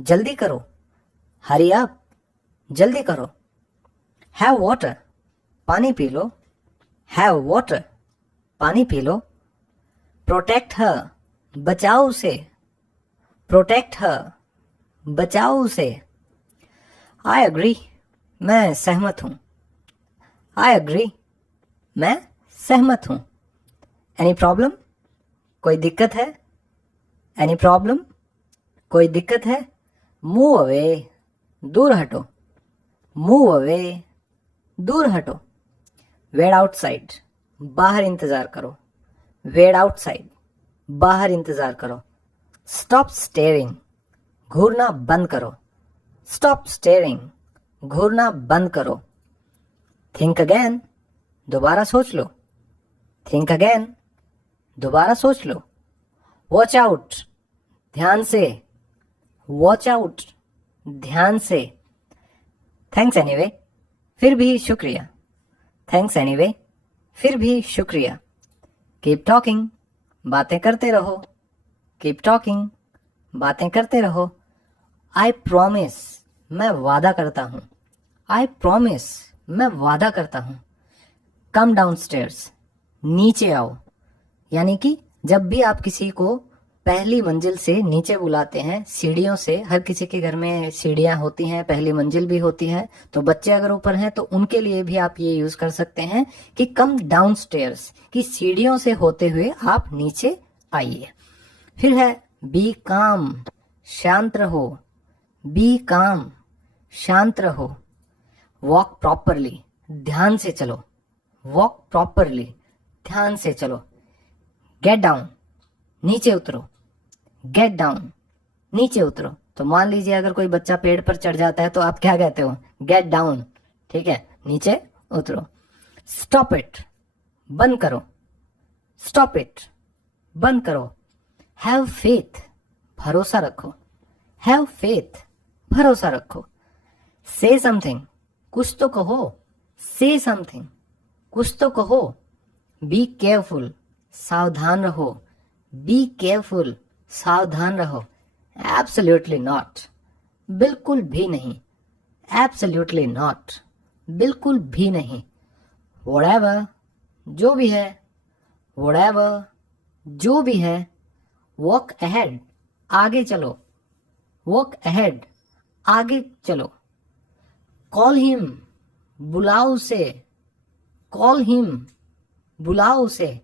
जल्दी करो, hurry up, जल्दी करो। हैव वाटर, पानी पी लो, हैव वाटर, पानी पी लो। प्रोटेक्ट हर, बचाओ उसे, प्रोटेक्ट हर, बचाओ उसे। आई एग्री, मैं सहमत हूं, आई एग्री, मैं सहमत हूं। एनी प्रॉब्लम, कोई दिक्कत है, एनी प्रॉब्लम, कोई दिक्कत है। मूव अवे, दूर हटो, मूव अवे, दूर हटो। वेट आउटसाइड, बाहर इंतजार करो, वेट आउटसाइड, बाहर इंतजार करो। स्टॉप स्टेयरिंग, घूरना बंद करो, स्टॉप स्टेयरिंग, घूरना बंद करो। थिंक अगेन, दोबारा सोच लो, थिंक अगेन, दोबारा सोच लो। वॉच आउट, ध्यान से, वॉच आउट, ध्यान से। थैंक्स एनीवे, फिर भी शुक्रिया, थैंक्स एनीवे, फिर भी शुक्रिया। कीप टॉकिंग, बातें करते रहो, कीप टॉकिंग, बातें करते रहो। आई प्रॉमिस, मैं वादा करता हूं, आई प्रॉमिस, मैं वादा करता हूं। कम डाउन स्टेयर्स, नीचे आओ। यानी कि जब भी आप किसी को पहली मंजिल से नीचे बुलाते हैं, सीढ़ियों से, हर किसी के घर में सीढ़ियां होती हैं, पहली मंजिल भी होती है, तो बच्चे अगर ऊपर हैं तो उनके लिए भी आप ये यूज कर सकते हैं कि कम डाउन स्टेयर्स, कि सीढ़ियों से होते हुए आप नीचे आइए। फिर है बी काम, शांत रहो, बी काम, शांत रहो। वॉक प्रॉपरली, ध्यान से चलो, वॉक प्रॉपरली, ध्यान से चलो। गेट डाउन, नीचे उतरो, गेट डाउन, नीचे उतरो। तो मान लीजिए अगर कोई बच्चा पेड़ पर चढ़ जाता है तो आप क्या कहते हो? गेट डाउन, ठीक है, नीचे उतरो। स्टॉप इट, बंद करो, स्टॉप इट, बंद करो। हैव फेथ, भरोसा रखो, हैव फेथ, भरोसा रखो। से समथिंग, कुछ तो कहो, से समथिंग, कुछ तो कहो। बी केयरफुल, सावधान रहो, बी केयरफुल, सावधान रहो। एब्सोल्युटली नॉट, बिल्कुल भी नहीं, एब्सोल्युटली नॉट, बिल्कुल भी नहीं। व्हाटएवर, जो भी है, व्हाटएवर, जो भी है। वॉक अहेड, आगे चलो, वॉक अहेड, आगे चलो। कॉल हिम, बुलाओ उसे, कॉल हिम, बुलाओ उसे।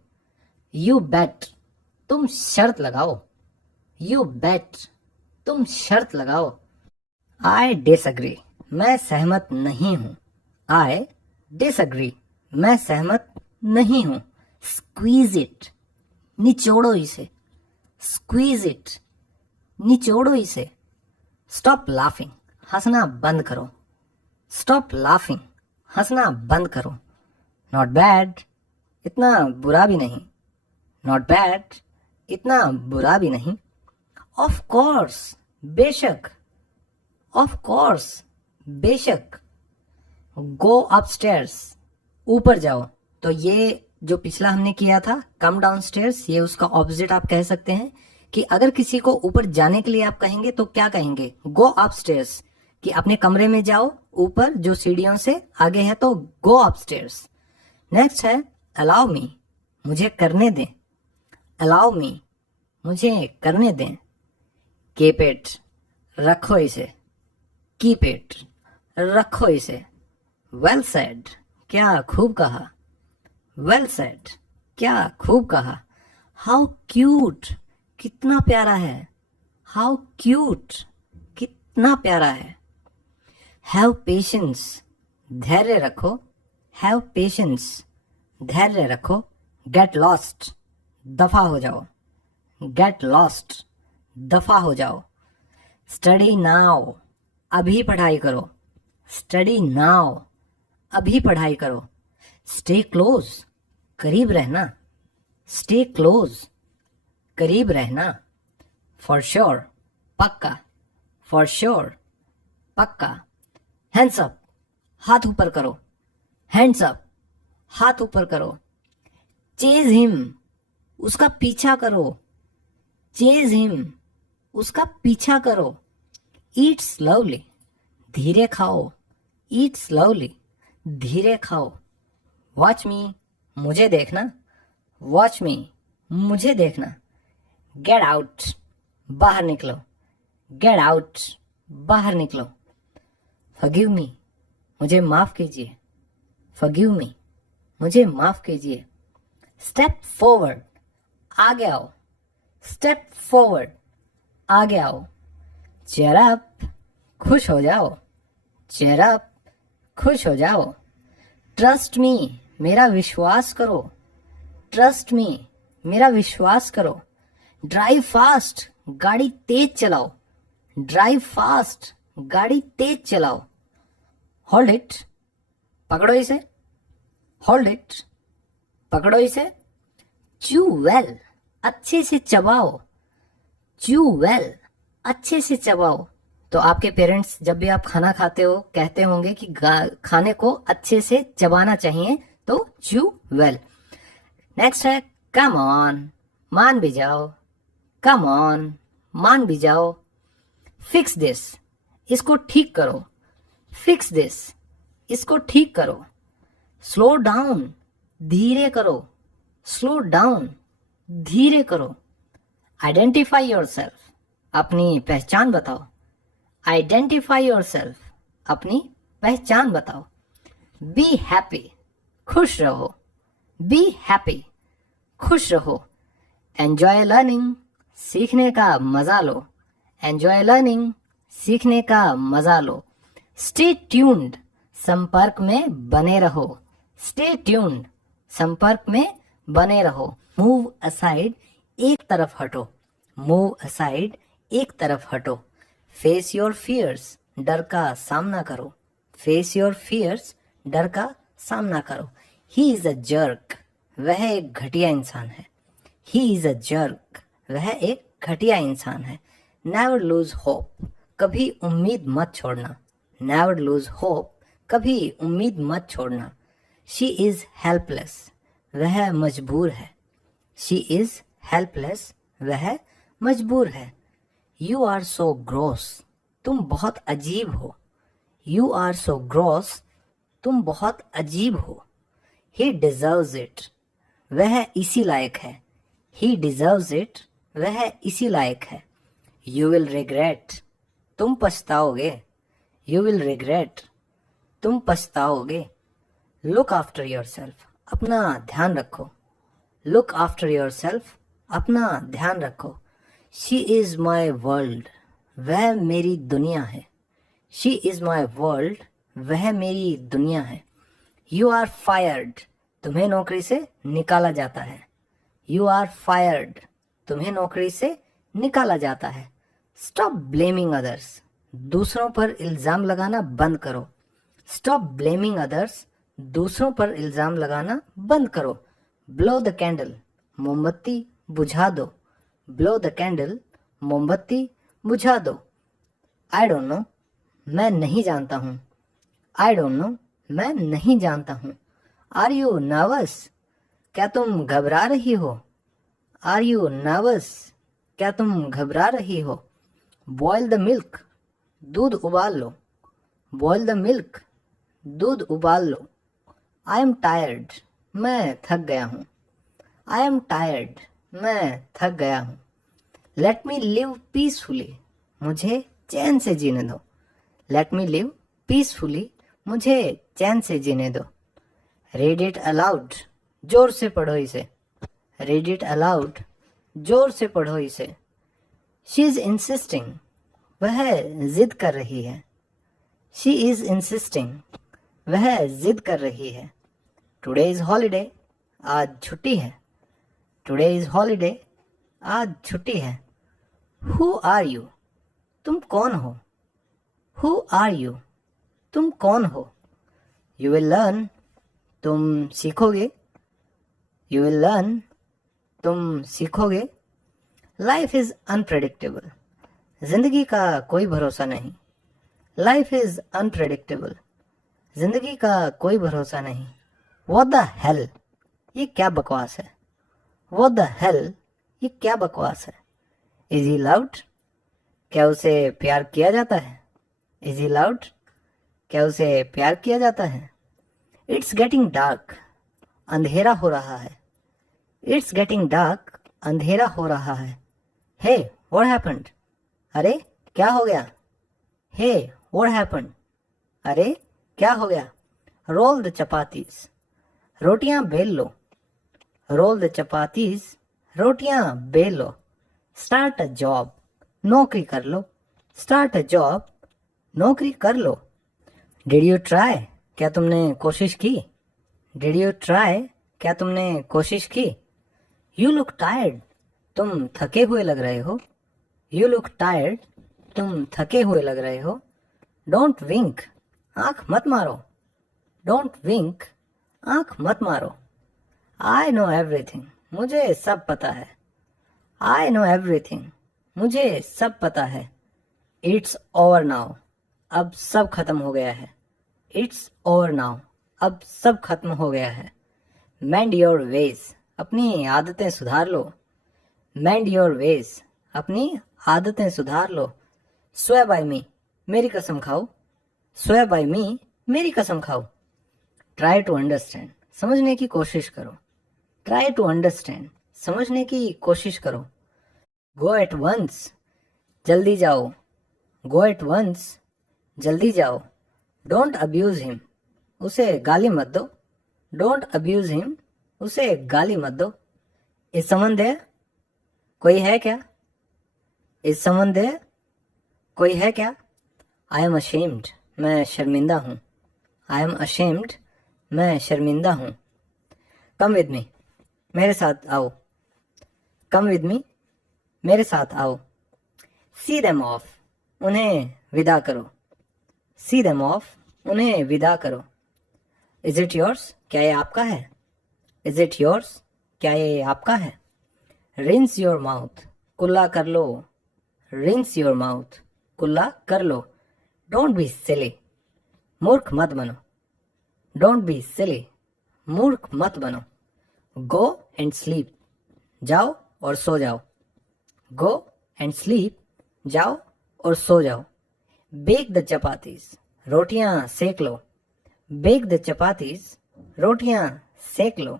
यू बेट, तुम शर्त लगाओ, यू बेट, तुम शर्त लगाओ। आई डिसएग्री, मैं सहमत नहीं हूं, आई डिसएग्री, मैं सहमत नहीं हूं। स्क्वीज इट, निचोड़ो इसे, स्क्वीज इट, निचोड़ो इसे। स्टॉप लाफिंग, हंसना बंद करो, स्टॉप लाफिंग, हंसना बंद करो। नॉट बैड, इतना बुरा भी नहीं, नॉट बैड, इतना बुरा भी नहीं। ऑफ कोर्स, बेशक, ऑफ कोर्स, बेशक। गो अपस्टेयर्स, ऊपर जाओ। तो ये जो पिछला हमने किया था कम डाउन स्टेयर्स, ये उसका ऑपोजिट आप कह सकते हैं कि अगर किसी को ऊपर जाने के लिए आप कहेंगे तो क्या कहेंगे? गो अपस्टेयर्स, कि अपने कमरे में जाओ ऊपर जो सीढ़ियों से आगे है, तो गो अपस्टेयर्स। नेक्स्ट है अलाउ मी, मुझे करने दें, अलाउ मी, मुझे करने दें। कीप इट, रखो इसे, कीप इट, रखो इसे। वेल सेड, क्या खूब कहा, वेल सेड, क्या खूब कहा। हाउ क्यूट, कितना प्यारा है, हाउ क्यूट, कितना प्यारा है। हैव पेशेंस, धैर्य रखो, हैव पेशेंस, धैर्य रखो। गेट लॉस्ट, दफा हो जाओ, गेट लॉस्ट, दफा हो जाओ। स्टडी नाउ, अभी पढ़ाई करो, स्टडी नाउ, अभी पढ़ाई करो। स्टे क्लोज, करीब रहना, स्टे क्लोज, करीब रहना। फॉर श्योर, पक्का, फॉर श्योर, पक्का। हैंड्स अप, हाथ ऊपर करो, हैंड्स अप, हाथ ऊपर करो। चेज हिम, उसका पीछा करो, चेज हिम, उसका पीछा करो। ईट स्लोली, धीरे खाओ, ईट स्लोली, धीरे खाओ। वॉच मी, मुझे देखना, वॉच मी, मुझे देखना। गेट आउट, बाहर निकलो, गेट आउट, बाहर निकलो। फॉरगिव मी, मुझे माफ कीजिए, फॉरगिव मी, मुझे माफ कीजिए। स्टेप फॉरवर्ड, आगे आओ, स्टेप फॉरवर्ड, आगे आओ। चेयर अप, खुश हो जाओ, चेयर अप, खुश हो जाओ। ट्रस्ट मी, मेरा विश्वास करो, ट्रस्ट मी, मेरा विश्वास करो। ड्राइव फास्ट, गाड़ी तेज चलाओ, ड्राइव फास्ट, गाड़ी तेज चलाओ। होल्ड इट, पकड़ो इसे, होल्ड इट, पकड़ो इसे। च्यू वेल, अच्छे से चबाओ, च्यू वेल, अच्छे से चबाओ। तो आपके पेरेंट्स जब भी आप खाना खाते हो कहते होंगे कि खाने को अच्छे से चबाना चाहिए, तो च्यू वेल। नेक्स्ट है कम ऑन, मान भी जाओ, कम ऑन, मान भी जाओ। फिक्स दिस, इसको ठीक करो, फिक्स दिस, इसको ठीक करो। स्लो डाउन, धीरे करो, स्लो डाउन, धीरे करो। आइडेंटिफाई योरसेल्फ, अपनी पहचान बताओ, आइडेंटिफाई योरसेल्फ, अपनी पहचान बताओ। बी हैप्पी, खुश रहो, बी हैप्पी, खुश रहो। एंजॉय लर्निंग, सीखने का मजा लो, एंजॉय लर्निंग, सीखने का मजा लो। स्टे ट्यून्ड, संपर्क में बने रहो, स्टे ट्यून्ड, संपर्क में बने रहो। मूव असाइड, एक तरफ हटो, मूव असाइड, एक तरफ हटो। फेस योर फियर्स, डर का सामना करो, फेस योर फियर्स, डर का सामना करो। ही इज अ जर्क, वह एक घटिया इंसान है, ही इज अ जर्क, वह एक घटिया इंसान है। नेवर लूज होप, कभी उम्मीद मत छोड़ना, नेवर लूज होप, कभी उम्मीद मत छोड़ना। शी इज हेल्पलेस, वह मजबूर है, शी इज हेल्पलेस, वह मजबूर है। यू आर सो ग्रॉस, तुम बहुत अजीब हो, यू आर सो ग्रॉस, तुम बहुत अजीब हो। ही डिजर्व्स इट, वह इसी लायक है, ही डिजर्व्स इट, वह इसी लायक है। यू विल रिग्रेट, तुम पछताओगे, यू विल रिग्रेट, तुम पछताओगे। लुक आफ्टर योरसेल्फ, अपना ध्यान रखो, लुक आफ्टर योरसेल्फ, अपना ध्यान रखो। शी इज माई वर्ल्ड, वह मेरी दुनिया है, शी इज माई वर्ल्ड, वह मेरी दुनिया है। यू आर फायर्ड, तुम्हें नौकरी से निकाला जाता है, यू आर फायर्ड, तुम्हें नौकरी से निकाला जाता है। स्टॉप ब्लेमिंग अदर्स, दूसरों पर इल्जाम लगाना बंद करो, स्टॉप ब्लेमिंग अदर्स, दूसरों पर इल्जाम लगाना बंद करो। ब्लो द कैंडल, मोमबत्ती बुझा दो, ब्लो द कैंडल, मोमबत्ती बुझा दो। आई डोंट नो, मैं नहीं जानता हूँ, आई डोंट नो, मैं नहीं जानता हूँ। आर यू नर्वस, क्या तुम घबरा रही हो, आर यू नर्वस, क्या तुम घबरा रही हो। बॉयल द मिल्क, दूध उबाल लो, बॉयल द मिल्क, दूध उबाल लो। आई एम टायर्ड, मैं थक गया हूँ, आई एम टायर्ड, मैं थक गया हूँ। लेट मी लिव पीसफुली, मुझे चैन से जीने दो, लेट मी लिव पीसफुली, मुझे चैन से जीने दो। रीड इट अलाउड, जोर से पढ़ो इसे, रीड इट अलाउड, जोर से पढ़ो इसे। शी इज इंसिस्टिंग, वह जिद कर रही है, शी इज इंसिस्टिंग, वह जिद कर रही है। टुडे इज हॉलीडे, आज छुट्टी है, टुडे इज हॉलीडे, आज छुट्टी है। हु आर यू, तुम कौन हो, हु आर यू, तुम कौन हो। यू विल लर्न, तुम सीखोगे, यू विल लर्न, तुम सीखोगे। लाइफ इज अनप्रेडिक्टेबल, जिंदगी का कोई भरोसा नहीं, लाइफ इज अनप्रेडिक्टेबल, जिंदगी का कोई भरोसा नहीं। व्हाट द हेल, ये क्या बकवास है, व्हाट द हेल, ये क्या बकवास है। इज ही लव्ड, क्या उसे प्यार किया जाता है? Is he loved? क्या उसे प्यार किया जाता है? इट्स गेटिंग डार्क, अंधेरा हो रहा है। इट्स गेटिंग डार्क, अंधेरा हो रहा है। Hey what happened? अरे क्या हो गया? Hey what happened? अरे क्या हो गया? रोल द चपातीस, रोटियां बेल लो। रोल द चपातीस, रोटियां बेल लो। स्टार्ट अ जॉब, नौकरी कर लो। स्टार्ट अ जॉब, नौकरी कर लो। Did you try? क्या तुमने कोशिश की? Did you try? क्या तुमने कोशिश की? यू लुक टायर्ड, तुम थके हुए लग रहे हो। यू लुक टायर्ड, तुम थके हुए लग रहे हो। डोंट विंक, आंख मत मारो। डोंट विंक, आंख मत मारो। आई नो एवरीथिंग, मुझे सब पता है। आई नो एवरीथिंग, मुझे सब पता है। इट्स ओवर नाउ, अब सब खत्म हो गया है। इट्स ओवर नाउ, अब सब खत्म हो गया है। मेंड योर वेज, अपनी आदतें सुधार लो। मेंड योर वेज, अपनी आदतें सुधार लो। स्वेयर बाय मी, मेरी कसम खाओ। स्वेयर बाय मी, मेरी कसम खाओ। ट्राई टू अंडरस्टैंड, समझने की कोशिश करो। ट्राई टू अंडरस्टैंड, समझने की कोशिश करो। गो एट वंस, जल्दी जाओ। गो एट वंस, जल्दी जाओ। डोंट अब्यूज हिम, उसे गाली मत दो। डोंट अब्यूज हिम, उसे गाली मत दो। Is someone there? कोई है क्या? Is someone there? कोई है क्या? आई एम अशेम्ड, मैं शर्मिंदा हूँ। आई एम अशेम्ड, मैं शर्मिंदा हूँ। कम विद मी, मेरे साथ आओ। कम विद मी, मेरे साथ आओ। सी देम ऑफ, उन्हें विदा करो। सी देम ऑफ, उन्हें विदा करो। Is it yours? क्या ये आपका है? Is it yours? क्या ये आपका है? रिंस योर माउथ, कुल्ला कर लो। रिंस योर माउथ, कुल्ला कर लो। डोंट बी सिली, मूर्ख मत बनो। डोंट बी सिली, मूर्ख मत बनो। गो एंड स्लीप, जाओ और सो जाओ। गो एंड स्लीप, जाओ और सो जाओ। बेक द चपातीस, रोटियां सेक लो। बेक द चपातीस, रोटियां सेक लो।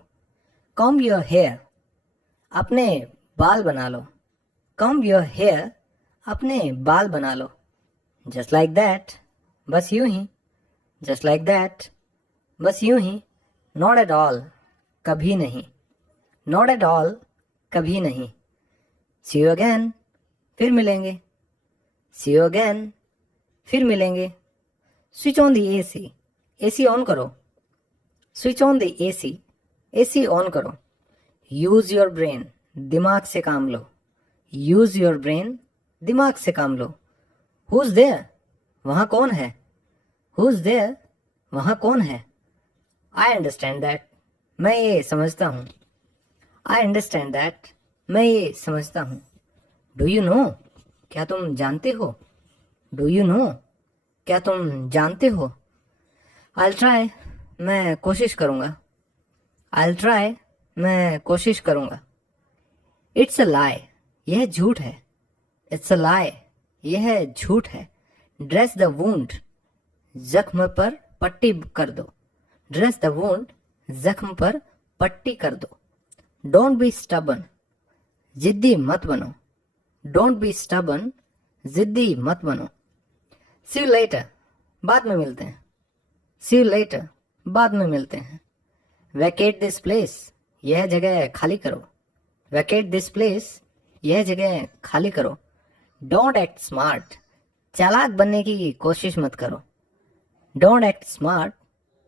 कॉम्ब योर हेयर, अपने बाल बना लो। कॉम्ब योर हेयर, अपने बाल बना लो। जस्ट लाइक दैट, बस यूं ही। जस्ट लाइक दैट, बस यूं ही। नॉट एट ऑल, कभी नहीं। नॉट एट ऑल, कभी नहीं। सी यू अगेन, फिर मिलेंगे। सी यू अगेन, फिर मिलेंगे। Switch on the AC, AC on करो। Switch on the AC, AC on करो। यूज योर ब्रेन, दिमाग से काम लो। यूज योर ब्रेन, दिमाग से काम लो। Whose there? वहां कौन है? Who's there? वहां कौन है? आई अंडरस्टैंड दैट, मैं ये समझता हूँ। आई अंडरस्टैंड दैट, मैं ये समझता हूँ। Do you no? क्या तुम जानते हो? Do you no? क्या तुम जानते हो? आई ट्राई, मैं कोशिश करूँगा। आई ट्राई, मैं कोशिश करूँगा। इट्स अ लाई, यह झूठ है। इट्स अ लाई, यह झूठ है। ड्रेस द वुंड, जख्म पर पट्टी कर दो। ड्रेस द वुंड, जख्म पर पट्टी कर दो। डोंट बी स्टबन, जिद्दी मत बनो। डोंट बी स्टबन, जिद्दी मत बनो। सी यू लेटर, बाद में मिलते हैं। सी यू लेटर, बाद में मिलते हैं। वैकेट दिस प्लेस, यह जगह खाली करो। वैकेट दिस प्लेस, यह जगह खाली करो। डोंट एक्ट स्मार्ट, चालाक बनने की कोशिश मत करो। डोंट एक्ट स्मार्ट,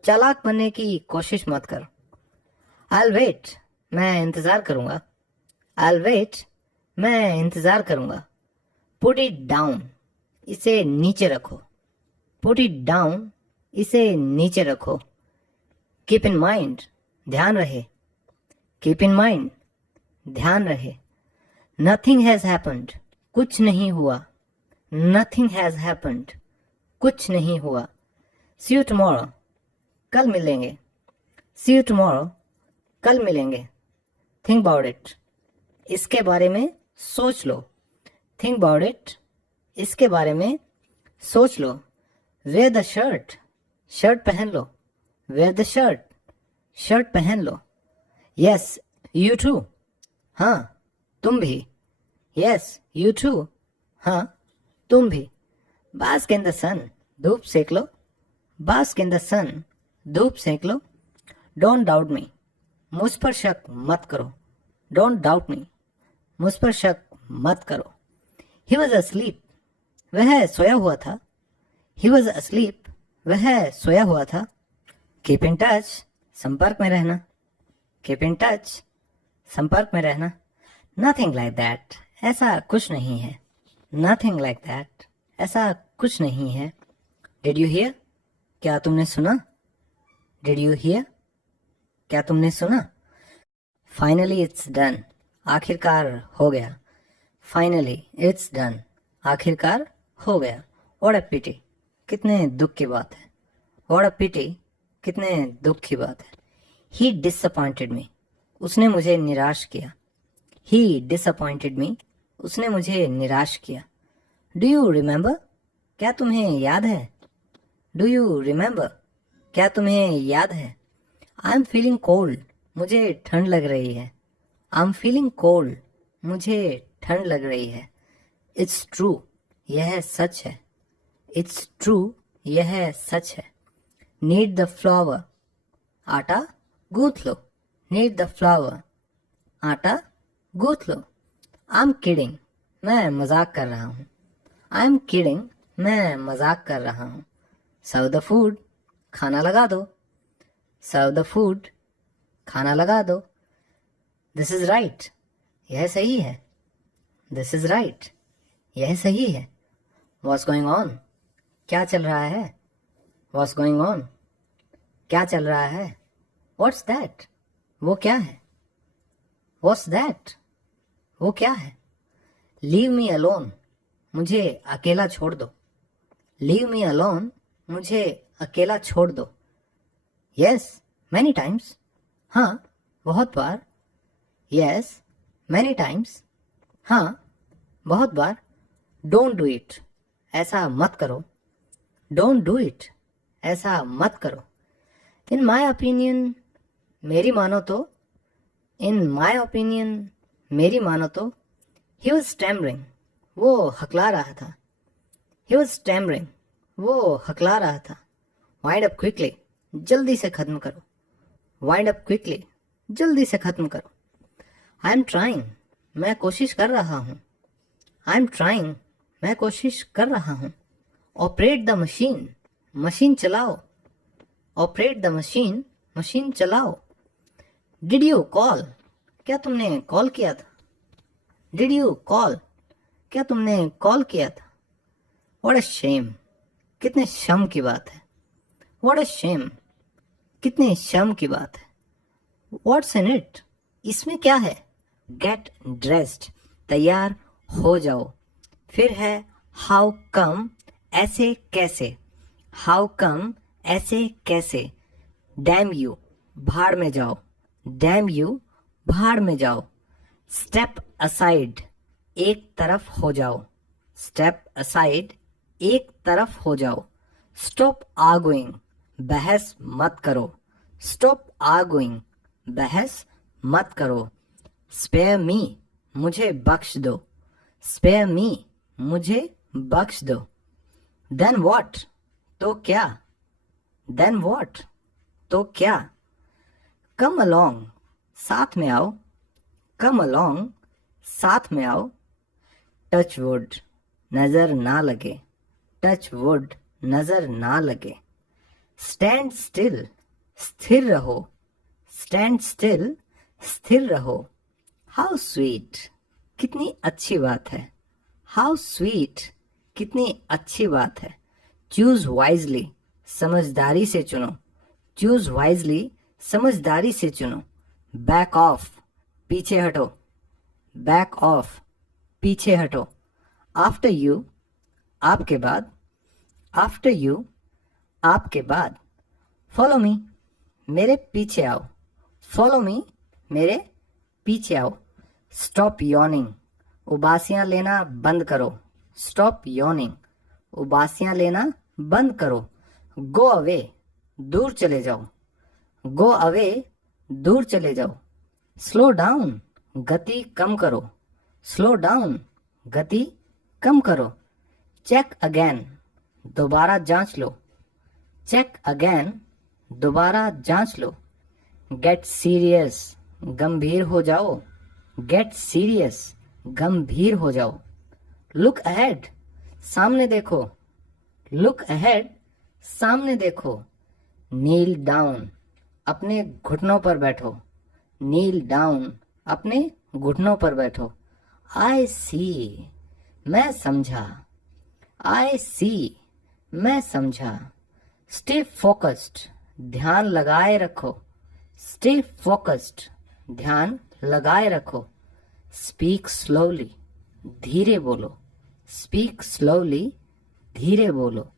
चालाक बनने की कोशिश मत करो। I'll वेट, मैं इंतजार करूंगा। I'll वेट, मैं इंतजार करूंगा। पुट इट डाउन, इसे नीचे रखो। पुट इट डाउन, इसे नीचे रखो। कीप इन माइंड, ध्यान रहे। कीप इन माइंड, ध्यान रहे। नथिंग हैज हैपेंड, कुछ नहीं हुआ। नथिंग हैज हैपेंड, कुछ नहीं हुआ। सी यू टुमारो, कल मिलेंगे। सी यू टुमारो, कल मिलेंगे। थिंक अबाउट इट, इसके बारे में सोच लो। थिंक अबाउट इट, इसके बारे में सोच लो। वेयर द शर्ट, शर्ट पहन लो। वेयर द शर्ट, शर्ट पहन लो। यस यू टू, हाँ तुम भी। यस यू टू, हाँ तुम भी। बास्क इन द सन, धूप सेक लो। बास्क इन द सन, धूप सेक लो। डोंट डाउट मी, मुझ पर शक मत करो। डोंट डाउट मी, मुझ पर शक मत करो। ही वॉज asleep, वह सोया हुआ था। ही वॉज asleep, वह सोया हुआ था। कीप इन टच, संपर्क में रहना। कीप इन टच, संपर्क में रहना। नथिंग लाइक दैट, ऐसा कुछ नहीं है। नथिंग लाइक दैट, ऐसा कुछ नहीं है। डिड यू हियर, क्या तुमने सुना? डिड यू हियर, क्या तुमने सुना? फाइनली इट्स डन, आखिरकार हो गया। फाइनली इट्स डन, आखिरकार हो गया। व्हाट अ पिटी, कितने दुख की बात है। व्हाट अ पिटी, कितने दुख की बात है। ही डिसअपॉइंटेड मी, उसने मुझे निराश किया। ही डिसअपॉइंटेड मी, उसने मुझे निराश किया। डू यू रिमेंबर, क्या तुम्हें याद है? डू यू रिमेंबर, क्या तुम्हें याद है? आई एम फीलिंग कोल्ड, मुझे ठंड लग रही है। आई एम फीलिंग कोल्ड, मुझे ठंड लग रही है। इट्स ट्रू, यह सच है। इट्स ट्रू, यह सच है। नीड द फ्लावर, आटा गूंथ लो। नीड द फ्लावर, आटा गूंथ लो। आई एम किडिंग, मैं मजाक कर रहा हूँ। आई एम किडिंग, मैं मजाक कर रहा हूँ। सर्व द फूड, खाना लगा दो। सर्व द फूड, खाना लगा दो। दिस इज राइट, यह सही है। दिस इज राइट, यह सही है। वॉट्स गोइंग ऑन, क्या चल रहा है? वॉट्स गोइंग ऑन, क्या चल रहा है? व्हाट्स दैट, वो क्या है? व्हाट्स दैट, वो क्या है? लीव मी अलोन, मुझे अकेला छोड़ दो। लीव मी अलोन, मुझे अकेला छोड़ दो। यस मैनी टाइम्स, हाँ बहुत बार। यस मैनी टाइम्स, हाँ बहुत बार। डोंट डू इट, ऐसा मत करो। डोंट डू इट, ऐसा मत करो। इन माई ओपिनियन, मेरी मानो तो। इन माई ओपिनियन, मेरी मानो तो। ही वॉज स्टैमरिंग, वो हकला रहा था। ही वॉज स्टैमरिंग, वो हकला रहा था। वाइंड अप क्विकली, जल्दी से खत्म करो। वाइंड अप क्विकली, जल्दी से खत्म करो। आई एम ट्राइंग, मैं कोशिश कर रहा हूँ। आई एम ट्राइंग, मैं कोशिश कर रहा हूँ। ऑपरेट द मशीन, मशीन चलाओ। ऑपरेट द मशीन, मशीन चलाओ। डिड यू कॉल, क्या तुमने कॉल किया था? डिड यू कॉल, क्या तुमने कॉल किया था? व्हाट अ शेम, कितने शर्म की बात है। व्हाट अ शेम, कितने शर्म की बात है। व्हाट्स इन इट, इसमें क्या है? गेट ड्रेस्ड, तैयार हो जाओ। फिर है हाउ कम, ऐसे कैसे। हाउ कम, ऐसे कैसे। डैम यू, भाड़ में जाओ। डैम यू, भाड़ में जाओ। स्टेप असाइड, एक तरफ हो जाओ। स्टेप असाइड, एक तरफ हो जाओ। स्टॉप आर्गुइंग, बहस मत करो। स्टॉप आर्गुइंग, बहस मत करो। स्पेयर मी, मुझे बख्श दो। स्पेयर मी, मुझे बख्श दो। देन व्हाट, तो क्या। देन व्हाट, तो क्या। कम अलोंग, साथ में आओ। कम अलोंग, साथ में आओ। टच वुड, नजर ना लगे। टच वुड, नजर ना लगे। स्टैंड स्टिल, स्थिर रहो। स्टैंड स्टिल, स्थिर रहो। हाउ स्वीट, कितनी अच्छी बात है। हाउ स्वीट, कितनी अच्छी बात है। चूज वाइजली, समझदारी से चुनो। चूज वाइजली, समझदारी से चुनो। बैक ऑफ, पीछे हटो। बैक ऑफ, पीछे हटो। आफ्टर यू, आपके बाद। आफ्टर यू, आपके बाद। फॉलो मी, मेरे पीछे आओ। फॉलो मी, मेरे पीछे आओ। स्टॉप यॉर्निंग, उबासियां लेना बंद करो। Stop yawning. उबासियां लेना बंद करो. गो अवे, दूर चले जाओ. गो अवे, दूर चले जाओ. स्लो डाउन, गति कम करो. स्लो डाउन, गति कम करो. चेक अगेन, दोबारा जांच लो. चेक अगेन, दोबारा जांच लो. गेट सीरियस, गंभीर हो जाओ. गेट सीरियस, गंभीर हो जाओ. लुक अहेड, सामने देखो. लुक अहेड, सामने देखो. नील डाउन, अपने घुटनों पर बैठो. नील डाउन, अपने घुटनों पर बैठो. आई सी, मैं समझा. आई सी, मैं समझा. स्टे फोकस्ड, ध्यान लगाए रखो. स्टे फोकस्ड, ध्यान लगाए रखो. स्पीक स्लोली, धीरे बोलो. स्पीक स्लोली, धीरे बोलो.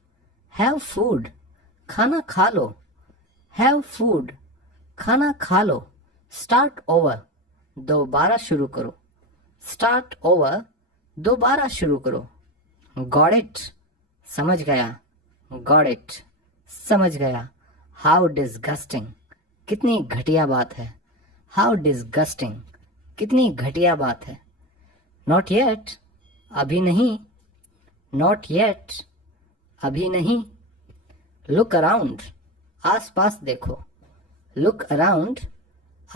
हैव फूड, खाना खा लो. हैव फूड, खाना खा लो. स्टार्ट ओवर, दोबारा शुरू करो. स्टार्ट ओवर, दोबारा शुरू करो. गॉट इट, समझ गया. गॉट इट, समझ गया. हाउ डिस्गस्टिंग, कितनी घटिया बात है. हाउ डिस्गस्टिंग, कितनी घटिया बात है. नॉट येट, अभी नहीं. नॉट येट, अभी नहीं. लुक अराउंड, आस पास देखो. लुक अराउंड,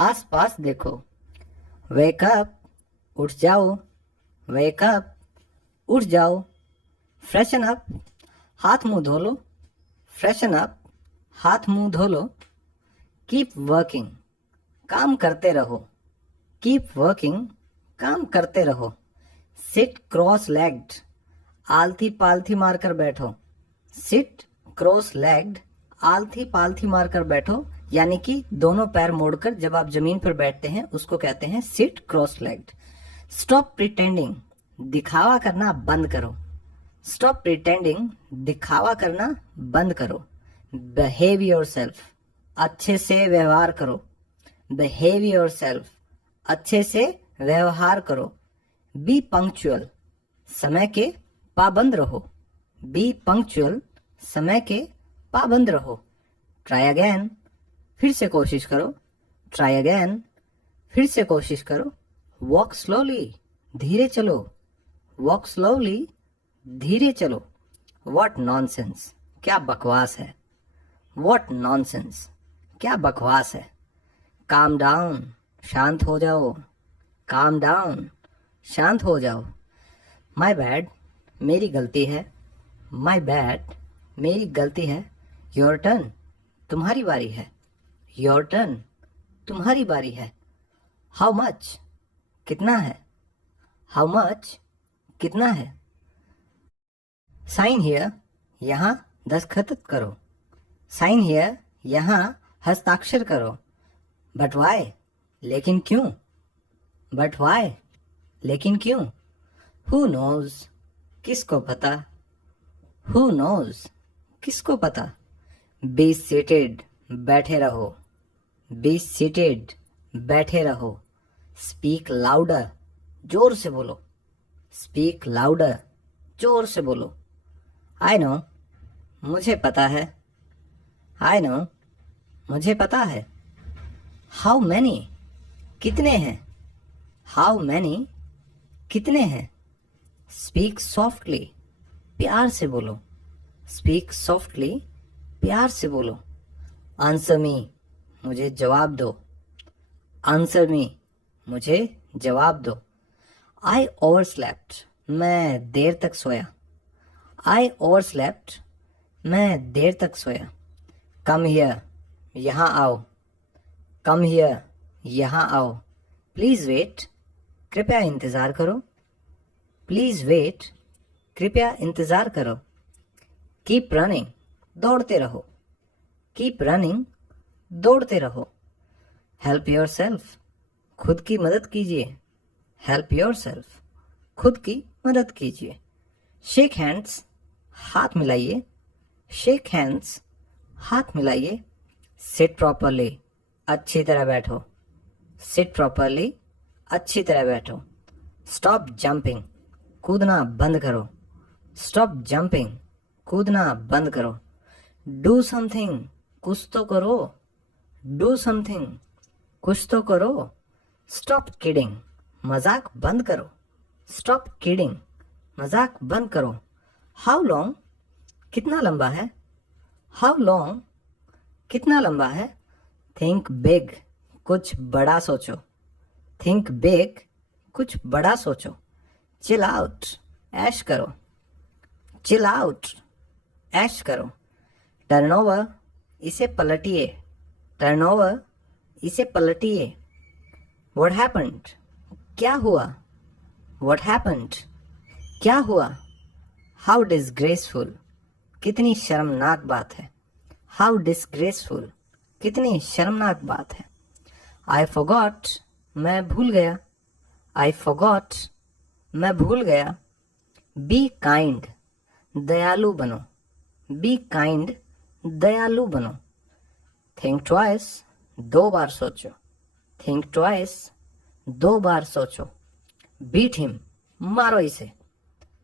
आस पास देखो. वेक अप, उठ जाओ. वेक अप, उठ जाओ. फ्रेशन अप, हाथ मुंह धो लो. फ्रेशन अप, हाथ मुंह धो लो. कीप वर्किंग, काम करते रहो. कीप वर्किंग, काम करते रहो. सिट क्रॉस लेग्ड, आलथी पालथी मारकर बैठो. सिट क्रॉस लेग्ड, आलथी पालथी मारकर बैठो. यानी कि दोनों पैर मोड़कर जब आप जमीन पर बैठते हैं उसको कहते हैं sit cross legged. Stop pretending, दिखावा करना बंद करो. स्टॉप प्रिटेंडिंग, दिखावा करना बंद करो. बिहेव योरसेल्फ, अच्छे से व्यवहार करो. बिहेव योरसेल्फ, अच्छे से व्यवहार करो. बी पंक्चुअल, समय के पाबंद रहो. बी पंक्चुअल, समय के पाबंद रहो. ट्राई अगेन, फिर से कोशिश करो. ट्राई अगेन, फिर से कोशिश करो. वॉक स्लोली, धीरे चलो. वॉक स्लोली, धीरे चलो. व्हाट नॉनसेंस, क्या बकवास है. व्हाट नॉनसेंस, क्या बकवास है. काम डाउन, शांत हो जाओ. काम डाउन, शांत हो जाओ. माय बैड, मेरी गलती है. माय बैड, मेरी गलती है. योर टर्न, तुम्हारी बारी है. योर टर्न, तुम्हारी बारी है. हाउ मच, कितना है. हाउ मच, कितना है. साइन हियर, यहाँ दस्तखत करो. साइन हियर, यहाँ हस्ताक्षर करो. बट वाई, लेकिन क्यों. बट वाई, लेकिन क्यों. हु नोज, किसको पता. हु नोज, किसको पता. बी सीटेड, बैठे रहो. बी सीटेड, बैठे रहो. स्पीक लाउडर, जोर से बोलो. स्पीक लाउडर, जोर से बोलो. आई नो, मुझे पता है. आई नो, मुझे पता है. हाउ मैनी, कितने हैं. हाउ मैनी, कितने हैं. स्पीक सॉफ्टली, प्यार से बोलो. स्पीक सॉफ्टली, प्यार से बोलो. आंसर मी, मुझे जवाब दो. आंसर मी, मुझे जवाब दो. आई ओवरस्लेप्ट, मैं देर तक सोया. आई ओवरस्लेप्ट, मैं देर तक सोया. कम हियर, यहाँ आओ. कम हियर, यहाँ आओ. प्लीज वेट, कृपया इंतजार करो. प्लीज वेट, कृपया इंतजार करो. कीप रनिंग, दौड़ते रहो. कीप रनिंग, दौड़ते रहो. हेल्प योरसेल्फ, खुद की मदद कीजिए. हेल्प योरसेल्फ, खुद की मदद कीजिए. शेक हैंड्स, हाथ मिलाइए. शेक हैंड्स, हाथ मिलाइए. सिट प्रॉपरली, अच्छी तरह बैठो. सिट प्रॉपरली, अच्छी तरह बैठो. स्टॉप जंपिंग, कूदना बंद करो. स्टॉप जंपिंग, कूदना बंद करो। डू समथिंग, कुछ तो करो। डू समथिंग, कुछ तो करो। स्टॉप किडिंग, मजाक बंद करो। स्टॉप किडिंग, मजाक बंद करो। हाउ लॉन्ग, कितना लंबा है। हाउ लॉन्ग, कितना लंबा है। थिंक बिग, कुछ बड़ा सोचो। थिंक बिग, कुछ बड़ा सोचो। चिल आउट, ऐश करो। चिल आउट, ऐश करो। टर्न ओवर, इसे पलटिए। टर्न ओवर, इसे पलटिए। व्हाट हैपेंड, क्या हुआ। व्हाट हैपेंड, क्या हुआ। हाउ डिसग्रेसफुल, कितनी शर्मनाक बात है। हाउ डिसग्रेसफुल, कितनी शर्मनाक बात है। आई फॉरगॉट, मैं भूल गया। आई फॉरगॉट, मैं भूल गया। बी काइंड, दयालु बनो। बी काइंड, दयालु बनो। थिंक ट्वाइस, दो बार सोचो। थिंक ट्वाइस, दो बार सोचो। बीट हिम, मारो इसे।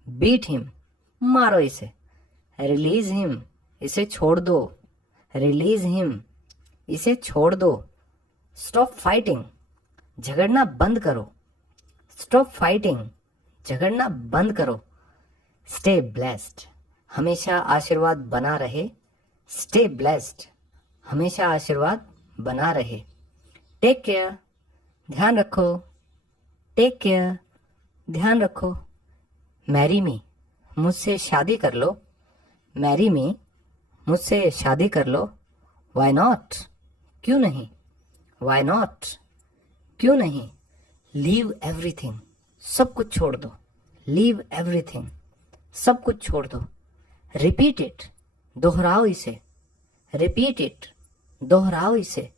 बीट हिम, मारो इसे। रिलीज हिम, इसे छोड़ दो। रिलीज हिम, इसे छोड़ दो। स्टॉप फाइटिंग, झगड़ना बंद करो। स्टॉप फाइटिंग, झगड़ना बंद करो। स्टे ब्लेस्ड, हमेशा आशीर्वाद बना रहे। स्टे ब्लेस्ड, हमेशा आशीर्वाद बना रहे। टेक केयर, ध्यान रखो। टेक केयर, ध्यान रखो। मैरी मी, मुझसे शादी कर लो। मैरी मी, मुझसे शादी कर लो। वाई नॉट, क्यों नहीं। वाई नॉट, क्यों नहीं। लीव एवरीथिंग, सब कुछ छोड़ दो। लीव एवरीथिंग, सब कुछ छोड़ दो। रिपीट इट, दोहराओ इसे। रिपीट इट, दोहराओ इसे।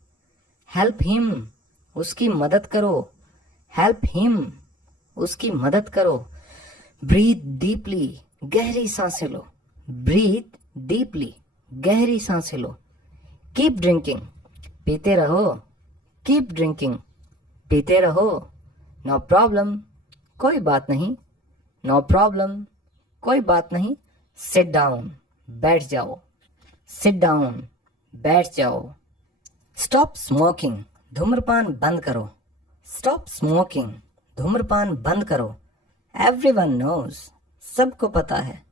हेल्प हिम, उसकी मदद करो। हेल्प हिम, उसकी मदद करो। ब्रीथ डीपली, गहरी सांसें लो। ब्रीथ डीपली, गहरी सांसें लो। कीप ड्रिंकिंग, पीते रहो। कीप ड्रिंकिंग, पीते रहो। नो प्रॉब्लम, कोई बात नहीं। नो प्रॉब्लम, कोई बात नहीं। सिट डाउन, बैठ जाओ। सिट डाउन, बैठ जाओ। स्टॉप स्मोकिंग, धूम्रपान बंद करो। स्टॉप स्मोकिंग, धूम्रपान बंद करो। एवरीवन नोज, सबको पता है।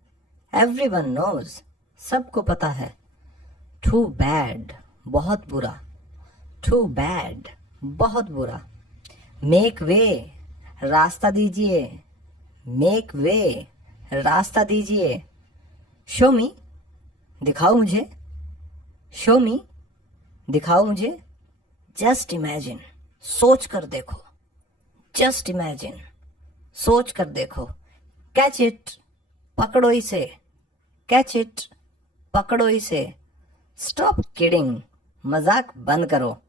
एवरीवन नोज, सबको पता है। टू बैड, बहुत बुरा। टू बैड, बहुत बुरा। मेक वे, रास्ता दीजिए। मेक वे, रास्ता दीजिए। शो मी, दिखाओ मुझे। शो मी, दिखाओ मुझे। जस्ट इमेजिन, सोच कर देखो। जस्ट इमेजिन, सोच कर देखो। कैच इट, पकड़ो इसे। कैच इट, पकड़ो इसे। स्टॉप किडिंग, मजाक बंद करो।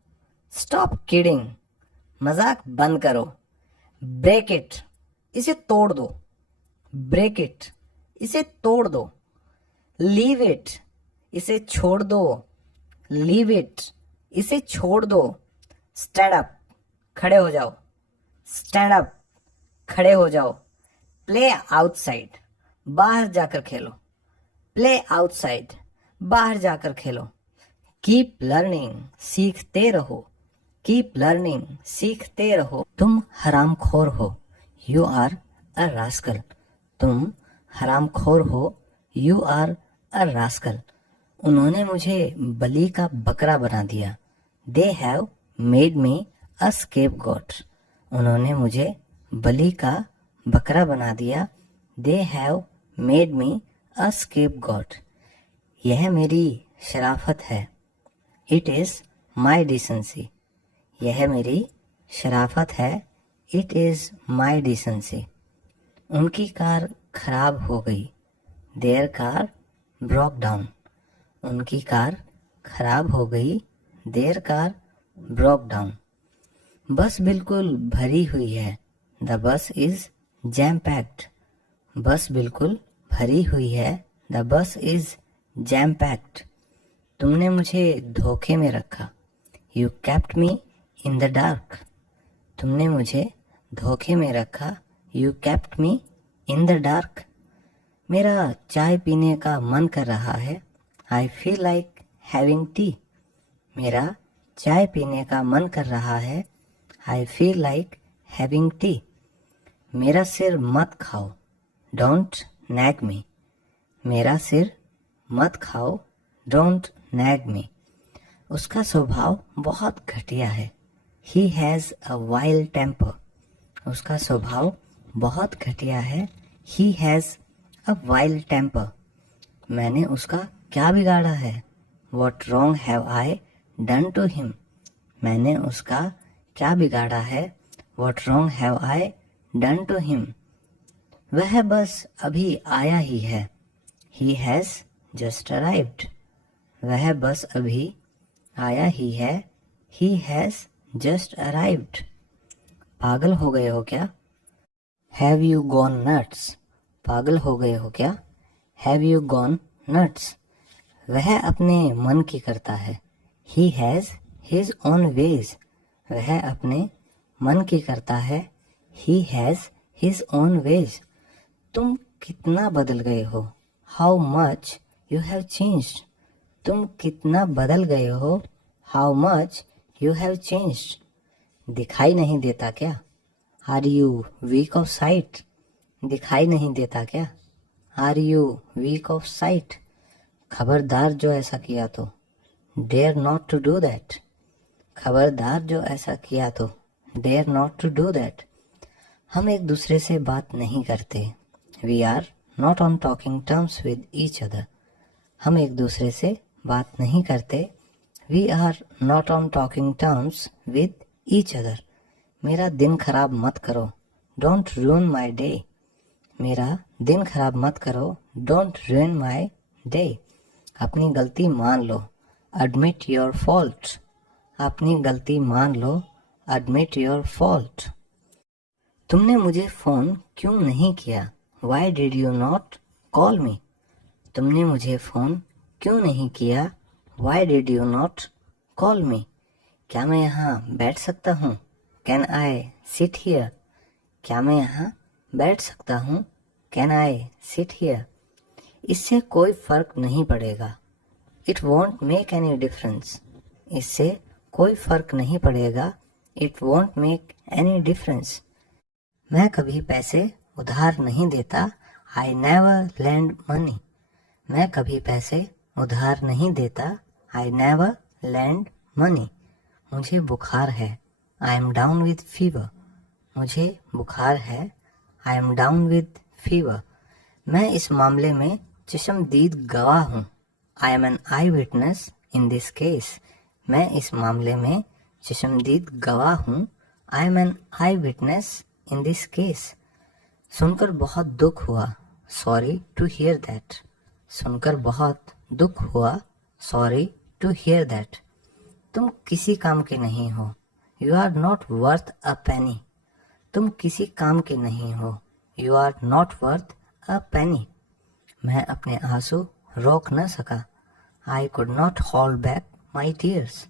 स्टॉप किडिंग, मजाक बंद करो। ब्रेक इट, इसे तोड़ दो। ब्रेक इट, इसे तोड़ दो। लीव इट, इसे छोड़ दो। लीव इट, इसे छोड़ दो। स्टैंड अप, खड़े हो जाओ। स्टैंड अप, खड़े हो जाओ। प्ले आउटसाइड, बाहर जाकर खेलो। प्ले आउटसाइड, बाहर जाकर खेलो। कीप लर्निंग, सीखते रहो। कीप लर्निंग, सीखते रहो। तुम हरामखोर हो। You are a rascal. तुम हरामखोर हो। You are a rascal. उन्होंने मुझे बलि का बकरा बना दिया। They have made me a scapegoat. उन्होंने मुझे बलि का बकरा बना दिया। They have made me a scapegoat. यह मेरी शराफत है। It is my decency. यह मेरी शराफत है। It is my decency. उनकी कार खराब हो गई। Their car broke down. उनकी कार खराब हो गई। Their car broke down. Bus बिल्कुल भरी हुई है। The bus is jam packed. बस बिल्कुल भरी हुई है। The bus is jam packed. तुमने मुझे धोखे में रखा। You kept me in the dark. तुमने मुझे धोखे में रखा। You kept me in the dark. मेरा चाय पीने का मन कर रहा है। I feel like having T. मेरा चाय पीने का मन कर रहा है। I feel like having T. मेरा सिर मत खाओ। डोंट नैग मी। मेरा सिर मत खाओ। डोंट नैग मी। उसका स्वभाव बहुत घटिया है। He has a wild temper. उसका स्वभाव बहुत घटिया है। He has a wild temper. मैंने उसका क्या बिगाड़ा है? What wrong have I done to him? मैंने उसका क्या बिगाड़ा है? What wrong have I done to him? वह बस अभी आया ही है। He has just arrived. वह बस अभी आया ही है। He has just arrived. पागल हो गए हो क्या? Have you gone nuts? पागल हो गए हो क्या? Have you gone nuts? वह अपने मन की करता है। He has his own ways. वह अपने मन की करता है। He has his own ways. तुम कितना बदल गए हो? How much you have changed. तुम कितना बदल गए हो? How much you have changed. दिखाई नहीं देता क्या? Are you weak of sight? दिखाई नहीं देता क्या? Are you weak of sight? खबरदार जो ऐसा किया तो। Dare not to do that. खबरदार जो ऐसा किया तो। Dare not to do that. हम एक दूसरे से बात नहीं करते। We are not on talking terms with each other. हम एक दूसरे से बात नहीं करते। We are not on talking terms with each other. मेरा दिन खराब मत करो। Don't ruin my day. मेरा दिन खराब मत करो। Don't ruin my day. अपनी गलती मान लो। Admit your fault. अपनी गलती मान लो। Admit your fault. तुमने मुझे फ़ोन क्यों नहीं किया? Why did you not call me? तुमने मुझे फ़ोन क्यों नहीं किया? Why did you not call me? क्या मैं यहाँ बैठ सकता हूँ? Can I sit here? क्या मैं यहाँ बैठ सकता हूँ? Can I sit here? इससे कोई फर्क नहीं पड़ेगा। It won't make any difference. इससे कोई फर्क नहीं पड़ेगा। It won't make any difference. मैं कभी पैसे उधार नहीं देता। I never lend money. मैं कभी पैसे उधार नहीं देता। I never lend money. मुझे बुखार है। I am down with fever. मुझे बुखार है। I am down with fever. मैं इस मामले में चश्मदीद गवाह हूँ। I am an eyewitness in this case. मैं इस मामले में चश्मदीद गवाह हूँ। I am an eyewitness in this case. सुनकर बहुत दुख हुआ। Sorry to hear that. सुनकर बहुत दुख हुआ। Sorry to hear that. तुम किसी काम के नहीं हो। You are not worth a penny. तुम किसी काम के नहीं हो। You are not worth a penny. मैं अपने आंसू रोक न सका। I could not hold back my tears.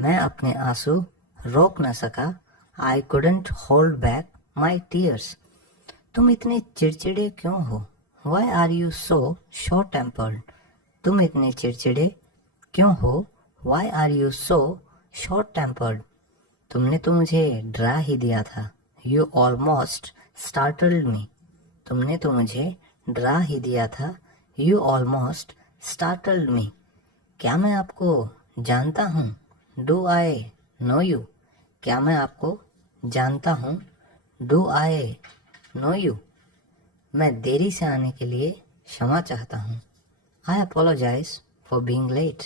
मैं अपने आंसू रोक न सका। I couldn't hold back my tears. तुम इतने चिड़चिड़े क्यों हो? Why are you so short-tempered? तुम इतने चिड़चिड़े क्यों हो? Why are you so short-tempered? तुमने तो मुझे डरा ही दिया था। You almost startled me. तुमने तो मुझे डरा ही दिया था। You almost startled me. क्या मैं आपको जानता हूँ? Do I know you? क्या मैं आपको जानता हूँ? Do I know you? मैं देरी से आने के लिए क्षमा चाहता हूँ। I apologize for being late.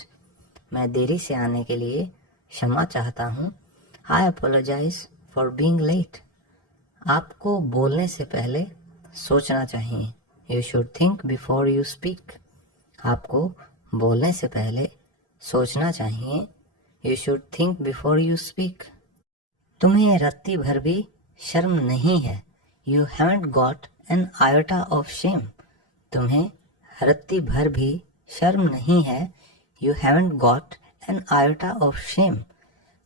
मैं देरी से आने के लिए क्षमा चाहता हूँ। I apologize for being late. आपको बोलने से पहले सोचना चाहिए। You should think before you speak. आपको बोलने से पहले सोचना चाहिए। You should think before you speak. तुम्हें रत्ती भर भी शर्म नहीं है। You haven't got an iota of shame. तुम्हें रत्ती भर भी शर्म नहीं है। You haven't got an iota of shame.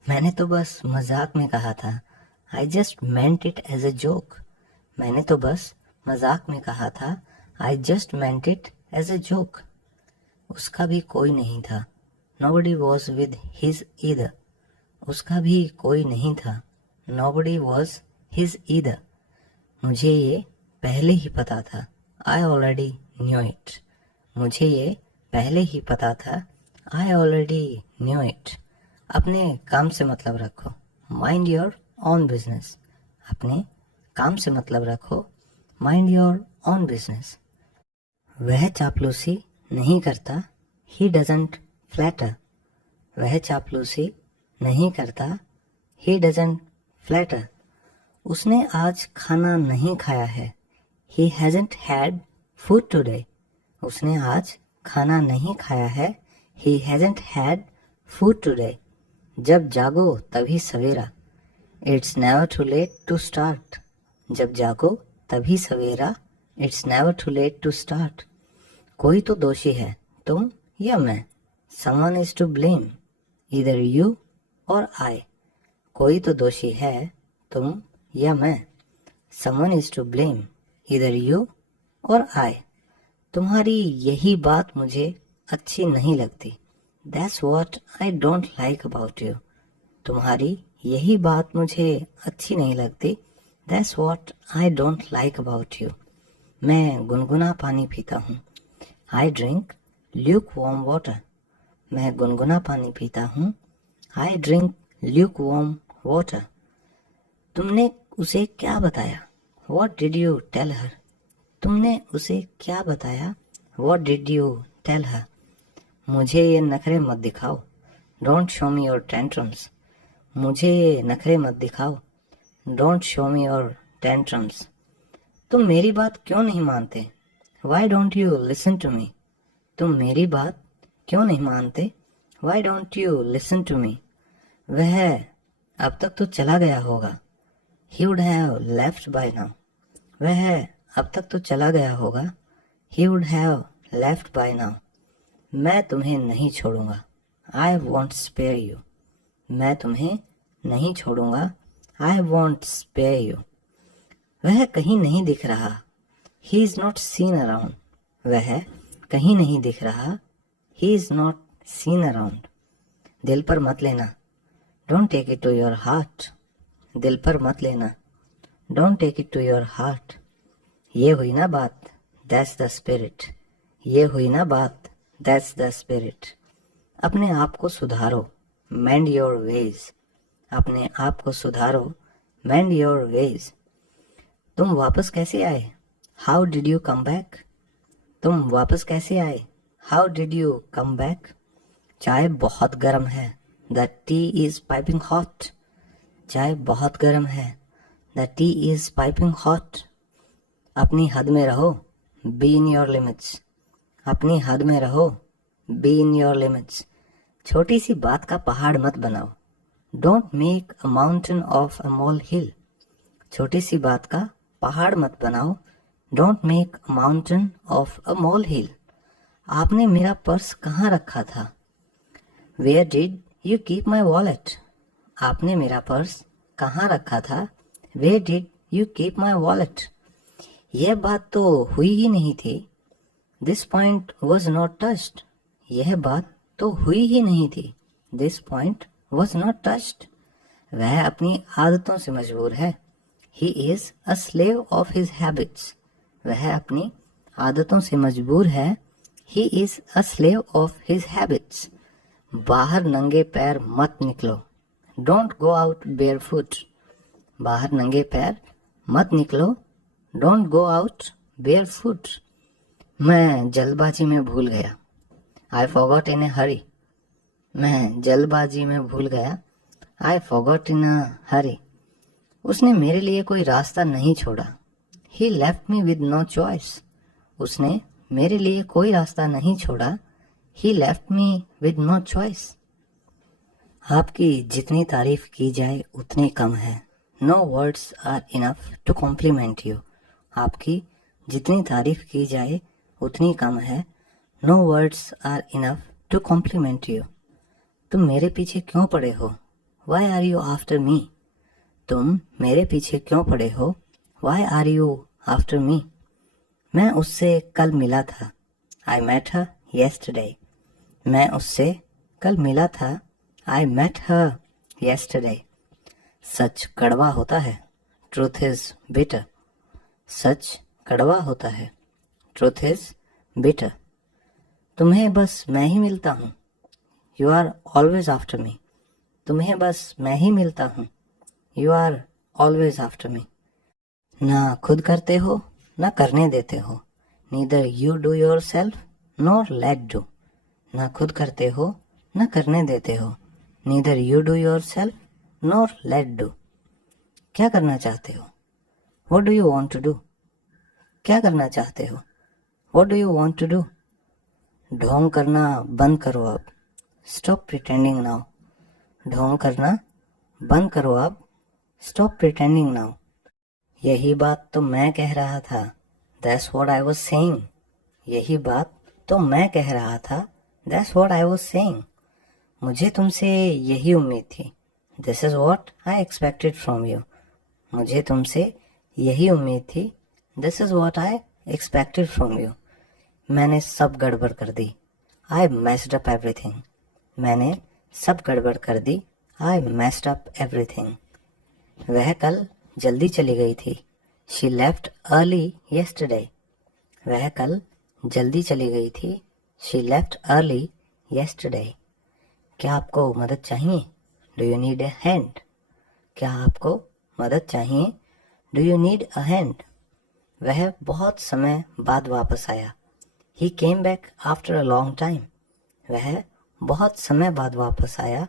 मैंने तो बस मजाक में कहा था। I just meant it as a joke. मैंने तो बस मजाक में कहा था। I just meant it as a joke. उसका भी कोई नहीं था. Nobody was with his either. उसका भी कोई नहीं था. Nobody was his either. मुझे ये पहले ही पता था. I already knew it. मुझे ये पहले ही पता था. I already knew it. अपने काम से मतलब रखो. Mind your own business. अपने काम से मतलब रखो. Mind your own business. वह चापलूसी नहीं करता. He doesn't flatter. वह चापलूसी नहीं करता. He doesn't flatter. उसने आज खाना नहीं खाया है. He hasn't had food today. उसने आज खाना नहीं खाया है. He hasn't had food today. जब जागो तभी सवेरा. It's never too late to start. जब जागो तभी सवेरा. It's never too late to start. कोई तो दोषी है, तुम या मैं. Someone is to blame. Either you or I. कोई तो दोषी है, तुम या मैं. Someone is to blame. Either you or I. तुम्हारी यही बात मुझे अच्छी नहीं लगती. That's what I don't like about you. तुम्हारी यही बात मुझे अच्छी नहीं लगती. That's what I don't like about you. मैं गुनगुना पानी पीता हूँ. I drink lukewarm water. मैं गुनगुना पानी पीता हूँ. I drink lukewarm water. तुमने उसे क्या बताया? What did you tell her? तुमने उसे क्या बताया? What did you tell her? मुझे ये नखरे मत दिखाओ. Don't show me your tantrums. मुझे ये नखरे मत दिखाओ. Don't show me your tantrums. तुम मेरी बात क्यों नहीं मानते? Why don't you listen to me? तुम मेरी बात क्यों नहीं मानते? Why don't you listen to me? वह अब तक तो चला गया होगा. He would have left by now. वह अब तक तो चला गया होगा. He would have left by now. मैं तुम्हें नहीं छोड़ूंगा. I won't spare you. मैं तुम्हें नहीं छोड़ूंगा. I won't spare you. वह कहीं नहीं दिख रहा. He is not seen around. वह कहीं नहीं दिख रहा. He is not seen around. दिल पर मत लेना. Don't take it to your heart. दिल पर मत लेना. Don't take it to your heart. ये हुई ना बात. That's the spirit. ये हुई ना बात. That's the spirit. अपने आप को सुधारो. Mend your ways. अपने आप को सुधारो. Mend your ways. तुम वापस कैसे आए? How did you come back? तुम वापस कैसे आए? How did you come back? चाय बहुत गर्म है. The tea is piping hot. चाय बहुत गर्म है. The tea is piping hot. अपनी हद में रहो. Be in your limits. अपनी हद में रहो. Be in your limits. छोटी सी बात का पहाड़ मत बनाओ. Don't make a mountain of a molehill. छोटी सी बात का पहाड़ मत बनाओ. Don't make a mountain of a molehill. आपने मेरा पर्स कहाँ रखा था? Where did you keep my wallet? आपने मेरा पर्स कहाँ रखा था? Where did you keep my wallet? यह बात तो हुई ही नहीं थी. This point was not touched. यह बात तो हुई ही नहीं थी. This point was not touched. वह अपनी आदतों से मजबूर है. He is a slave of his habits. वह अपनी आदतों से मजबूर है. He is a slave of his habits. बाहर नंगे पैर मत निकलो. Don't go out barefoot. बाहर नंगे पैर मत निकलो. Don't go out barefoot. मैं जल्दबाजी में भूल गया. I forgot in a hurry. मैं जल्दबाजी में भूल गया. I forgot in a hurry. उसने मेरे लिए कोई रास्ता नहीं छोड़ा. He left me with no choice. उसने मेरे लिए कोई रास्ता नहीं छोड़ा. He left me with no choice. आपकी जितनी तारीफ की जाए उतनी कम है. No words are enough to compliment you. आपकी जितनी तारीफ की जाए उतनी कम है. No words are enough to compliment you. तुम मेरे पीछे क्यों पड़े हो? Why are you after me? तुम मेरे पीछे क्यों पड़े हो? Why are you after me? मैं उससे कल मिला था। I met her yesterday. मैं उससे कल मिला था। I met her yesterday. सच कड़वा होता है। Truth is bitter. सच कड़वा होता है। Truth is bitter. तुम्हें बस मैं ही मिलता हूँ। You are always after me. तुम्हें बस मैं ही मिलता हूँ। You are always after me. ना खुद करते हो ना करने देते हो. Neither you do yourself nor let do. ना खुद करते हो ना करने देते हो. Neither you do yourself nor let do. क्या करना चाहते हो? What do you want to do? क्या करना चाहते हो? What do you want to do? ढोंग करना बंद करो अब. Stop pretending now. ढोंग करना बंद करो अब. Stop pretending now. यही बात तो मैं कह रहा था. That's what I was saying. यही बात तो मैं कह रहा था. That's what I was saying. मुझे तुमसे यही उम्मीद थी. This is what I expected from you. मुझे तुमसे यही उम्मीद थी. This is what I expected from you. मैंने सब गड़बड़ कर दी. I messed up everything. मैंने सब गड़बड़ कर दी. I messed up everything. वह कल जल्दी चली गई थी. She left early yesterday. वह कल जल्दी चली गई थी. She left early yesterday. क्या आपको मदद चाहिए? Do you need a hand? क्या आपको मदद चाहिए? Do you need a hand? वह बहुत समय बाद वापस आया. He came back after a long time. वह बहुत समय बाद वापस आया.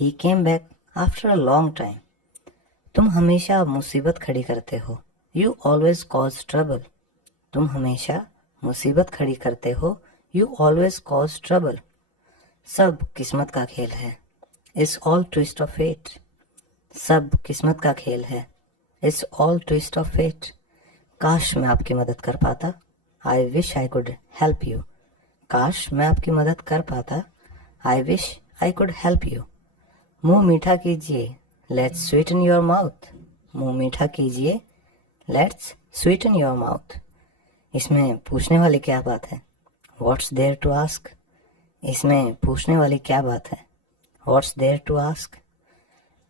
He came back after a long time. तुम हमेशा मुसीबत खड़ी करते हो. You always cause trouble. तुम हमेशा मुसीबत खड़ी करते हो. You always cause trouble. सब किस्मत का खेल है. It's all twist of fate. सब किस्मत का खेल है. It's all twist of fate. काश मैं आपकी मदद कर पाता. I wish I could help you. काश मैं आपकी मदद कर पाता. I wish I could help you. मुंह मीठा कीजिए. Let's sweeten your mouth. मुंह मीठा कीजिए. Let's sweeten your mouth. इसमें पूछने वाली क्या बात है? What's there to ask. इसमें पूछने वाली क्या बात है? What's there to ask.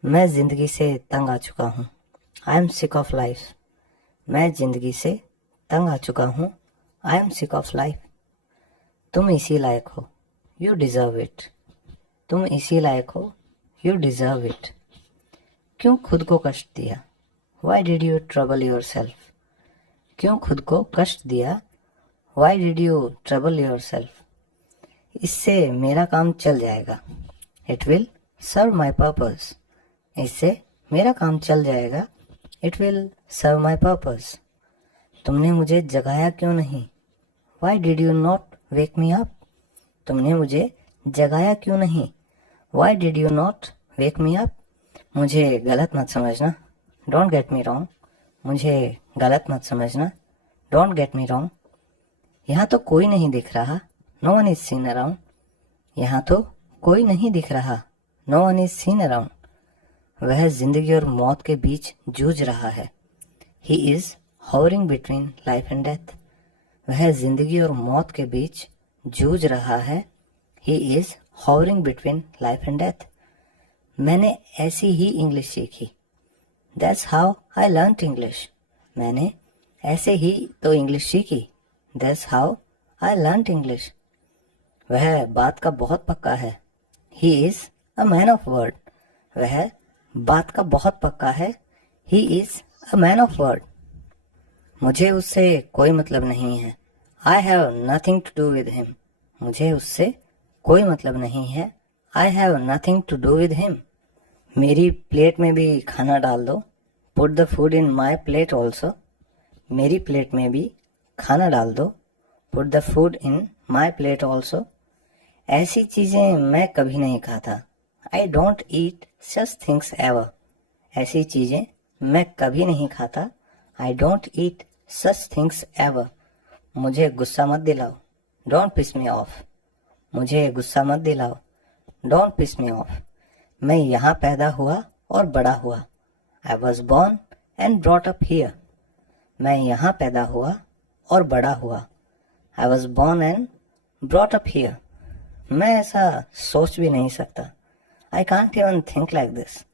मैं जिंदगी से तंग आ चुका हूँ. I am sick of life. मैं जिंदगी से तंग आ चुका हूँ. I am sick of life. तुम इसी लायक हो. You deserve it. तुम इसी लायक हो. You deserve it. क्यों खुद को कष्ट दिया? Why did you trouble yourself. क्यों खुद को कष्ट दिया? Why did you trouble yourself. इससे मेरा काम चल जाएगा. It will serve my purpose. इससे मेरा काम चल जाएगा. It will serve my purpose. तुमने मुझे जगाया क्यों नहीं? Why did you not wake me up. तुमने मुझे जगाया क्यों नहीं? Why did you not wake me up. मुझे गलत मत समझना. Don't get me wrong. मुझे गलत मत समझना. Don't get me wrong. यहाँ तो कोई नहीं दिख रहा. No one is seen around. यहाँ तो कोई नहीं दिख रहा. No one is seen around. वह जिंदगी और मौत के बीच जूझ रहा है. He is hovering between life and death. वह जिंदगी और मौत के बीच जूझ रहा है. He is hovering between life and death. मैंने ऐसी ही इंग्लिश सीखी. That's how I learned English. मैंने ऐसे ही तो इंग्लिश सीखी. That's how I learned English. वह बात का बहुत पक्का है. He is a man of word. वह बात का बहुत पक्का है. He is a man of word. मुझे उससे कोई मतलब नहीं है. I have nothing to do with him. मुझे उससे कोई मतलब नहीं है. I have nothing to do with him. मेरी प्लेट में भी खाना डाल दो. Put the food in my plate also. मेरी प्लेट में भी खाना डाल दो. Put the food in my plate also. ऐसी चीजें मैं कभी नहीं खाता. I don't eat such things ever. ऐसी चीजें मैं कभी नहीं खाता. I don't eat such things ever. मुझे गुस्सा मत दिलाओ. Don't piss me off. मुझे गुस्सा मत दिलाओ. Don't piss me off. मैं यहाँ पैदा हुआ और बड़ा हुआ. I was born and brought up here. मैं यहाँ पैदा हुआ और बड़ा हुआ। I was born and brought up here. मैं ऐसा सोच भी नहीं सकता। I can't even think like this.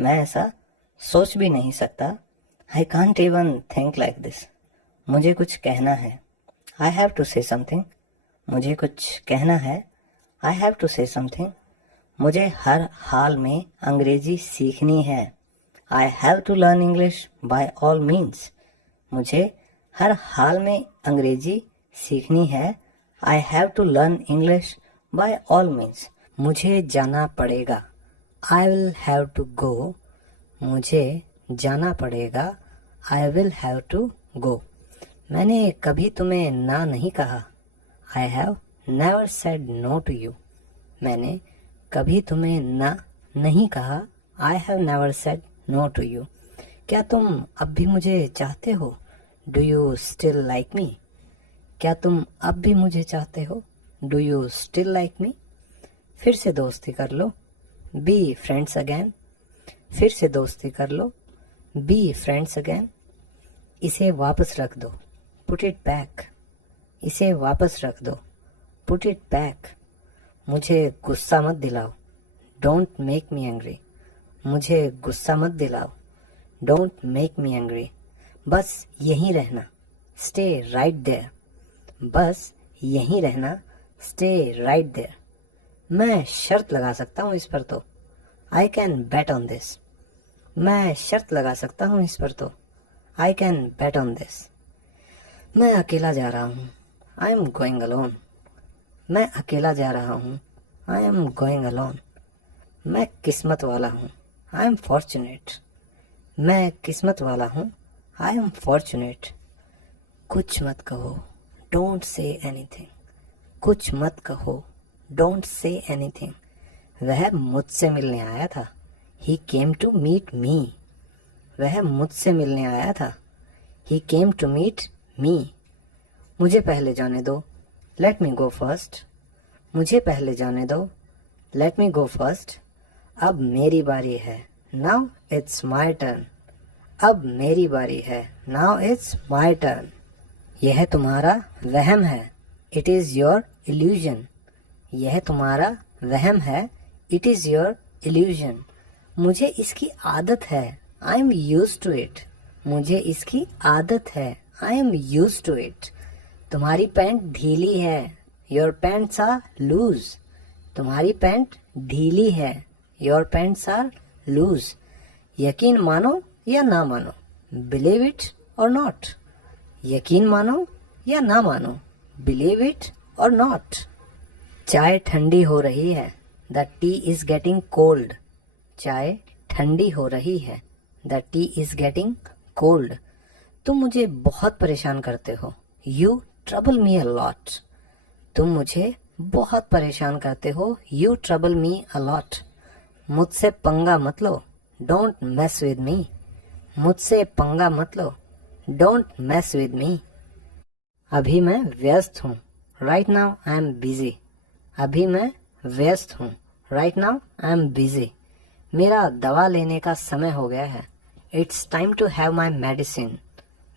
मैं ऐसा सोच भी नहीं सकता। I can't even think like this. मुझे कुछ कहना है। I have to say something. मुझे कुछ कहना है। I have to say something. मुझे हर हाल में अंग्रेजी सीखनी है। I have to learn English by all means. मुझे हर हाल में अंग्रेजी सीखनी है। I have to learn English by all means. मुझे जाना पड़ेगा। I will have to go. मुझे जाना पड़ेगा। I will have to go. मैंने कभी तुम्हें ना नहीं कहा। I have never said no to you. मैंने कभी तुम्हें ना नहीं कहा। I have never said no to you. क्या तुम अब भी मुझे चाहते हो? Do you still like me? क्या तुम अब भी मुझे चाहते हो? Do you still like me? फिर से दोस्ती कर लो। Be friends again. फिर से दोस्ती कर लो। Be friends again. इसे वापस रख दो। Put it back. इसे वापस रख दो। Put it back. मुझे गुस्सा मत दिलाओ। Don't make me angry. मुझे गुस्सा मत दिलाओ। Don't make me angry. बस यहीं रहना। Stay right there. बस यहीं रहना। Stay right there. मैं शर्त लगा सकता हूँ इस पर तो। I can bet on this. मैं शर्त लगा सकता हूँ इस पर तो। I can bet on this. मैं अकेला जा रहा हूँ। I am going alone. मैं अकेला जा रहा हूँ। I am going alone. मैं किस्मत वाला हूँ। I am fortunate. मैं किस्मत वाला हूँ। I am fortunate. कुछ मत कहो। Don't say anything. कुछ मत कहो। Don't say anything. वह मुझसे मिलने आया था। He came to meet me. वह मुझसे मिलने आया था। He came to meet me. मुझे पहले जाने दो। Let me go first. मुझे पहले जाने दो। Let me go first. अब मेरी बारी है। Now it's my turn. अब मेरी बारी है। Now it's my turn. यह तुम्हारा वहम है। It is your illusion. यह तुम्हारा वहम है। It is your illusion. मुझे इसकी आदत है। I am used to it. मुझे इसकी आदत है। I am used to it. तुम्हारी पैंट ढीली है। Your pants are loose. तुम्हारी पैंट ढीली है। Your pants are loose. यकीन मानो या ना मानो। Believe it or not. यकीन मानो या ना मानो। Believe it or not. चाय ठंडी हो रही है। The tea is getting cold. चाय ठंडी हो रही है। The tea is getting cold. तुम मुझे बहुत परेशान करते हो। You trouble me a lot. तुम मुझे बहुत परेशान करते हो। You trouble me a lot. मुझसे पंगा मत लो। Don't mess with me. मुझसे पंगा मत लो। Don't mess with me. अभी मैं व्यस्त हूँ। Right now I am busy. अभी मैं व्यस्त हूँ। Right now I am busy. मेरा दवा लेने का समय हो गया है। It's time to have my medicine.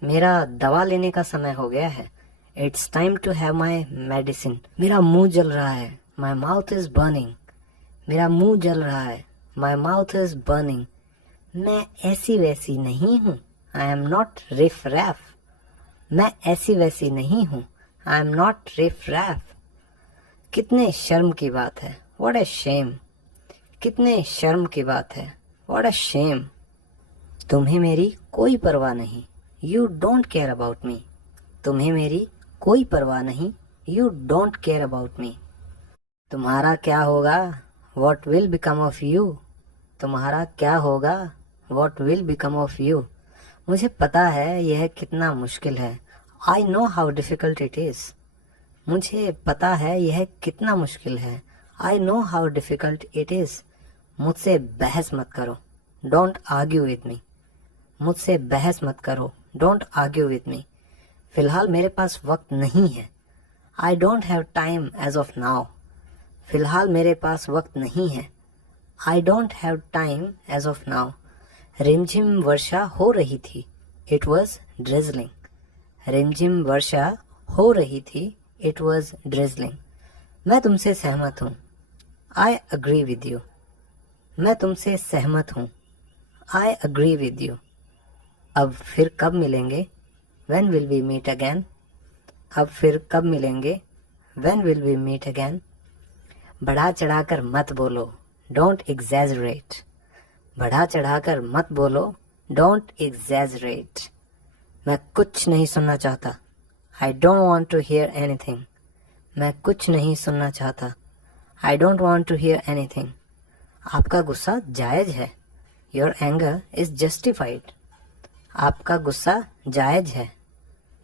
मेरा दवा लेने का समय हो गया है। It's time to have my medicine. मेरा मुंह जल रहा है। My mouth is burning. मेरा मुंह जल रहा है। My mouth is burning. मैं ऐसी वैसी नहीं हूँ। I am not riff raff. मैं ऐसी वैसी नहीं हूँ। I am not riff raff. कितने शर्म की बात है। What a shame. कितने शर्म की बात है। What a shame. तुम्हें मेरी कोई परवाह नहीं। You don't care about me. तुम्हें मेरी कोई परवाह नहीं। You don't care about me. तुम्हारा क्या होगा? What will become of you? तुम्हारा क्या होगा? What will become of you? मुझे पता है यह कितना मुश्किल है। I know how difficult it is. मुझे पता है यह कितना मुश्किल है। I know how difficult it is. मुझसे बहस मत करो। Don't argue with me. मुझसे बहस मत करो। Don't argue with me. फिलहाल मेरे पास वक्त नहीं है। I don't have time as of now. फिलहाल मेरे पास वक्त नहीं है। I don't have time as of now. रिमझिम वर्षा हो रही थी। It was drizzling. रिमझिम वर्षा हो रही थी, इट वॉज ड्रिजलिंग। मैं तुमसे सहमत हूँ, आई अग्री विद यू। मैं तुमसे सहमत हूँ, आई अग्री विद यू। अब फिर कब मिलेंगे, when will we meet again. अब फिर कब मिलेंगे, when will we meet again. बढ़ा चढ़ाकर मत बोलो, डोंट एग्जैजरेट। बढ़ा चढ़ाकर मत बोलो, डोंट एग्जैजरेट। मैं कुछ नहीं सुनना चाहता, I don't want to hear anything. मैं कुछ नहीं सुनना चाहता, I don't want to hear anything. आपका गुस्सा जायज है, योर एंगर इज जस्टिफाइड। आपका गुस्सा जायज है,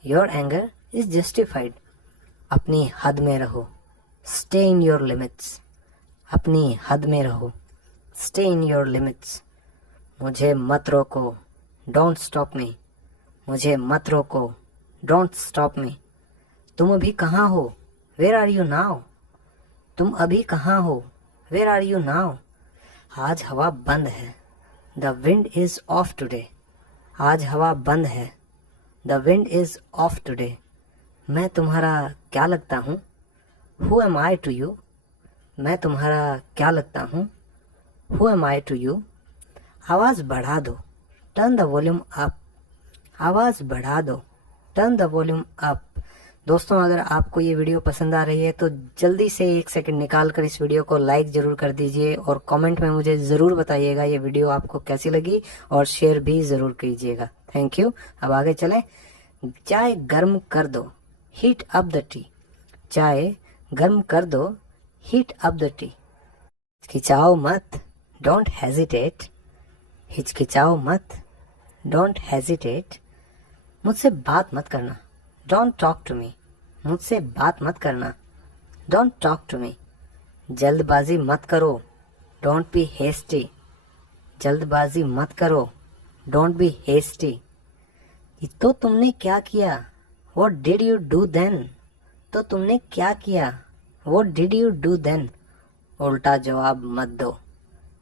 योर एंगर इज जस्टिफाइड। अपनी हद में रहो, स्टे इन योर लिमिट्स। अपनी हद में रहो, स्टे इन योर लिमिट्स। मुझे मत रोको, डोंट स्टॉप मी। मुझे मत रोको, डोंट स्टॉप मी। तुम अभी कहाँ हो, वेयर आर यू नाउ। तुम अभी कहाँ हो, वेयर आर यू नाउ। आज हवा बंद है, the wind is off today. आज हवा बंद है, the wind is off today. मैं तुम्हारा क्या लगता हूँ, who am I to you. मैं तुम्हारा क्या लगता हूँ, who am I to you. आवाज़ बढ़ा दो, टर्न द वॉल्यूम अप। आवाज़ बढ़ा दो, टर्न द वॉल्यूम अप। दोस्तों, अगर आपको ये वीडियो पसंद आ रही है तो जल्दी से 1 सेकंड निकाल कर इस वीडियो को लाइक ज़रूर कर दीजिए और कमेंट में मुझे ज़रूर बताइएगा ये वीडियो आपको कैसी लगी, और शेयर भी ज़रूर कीजिएगा। Thank you. अब आगे चलें। चाय गर्म कर दो, हीट अप द टी। चाय गर्म कर दो, हीट अप द टी। हिचकिचाओ मत, डोंट हेजिटेट। हिचकिचाओ मत, डोंट हेजिटेट। मुझसे बात मत करना, डोंट टॉक टू मी। मुझसे बात मत करना, डोंट टॉक टू मी। जल्दबाजी मत करो, डोंट बी हेस्टी। जल्दबाजी मत करो, डोंट बी हेस्टी। तो तुमने क्या किया, what did you do then. तो तुमने क्या किया, what did you do then. उल्टा जवाब मत दो,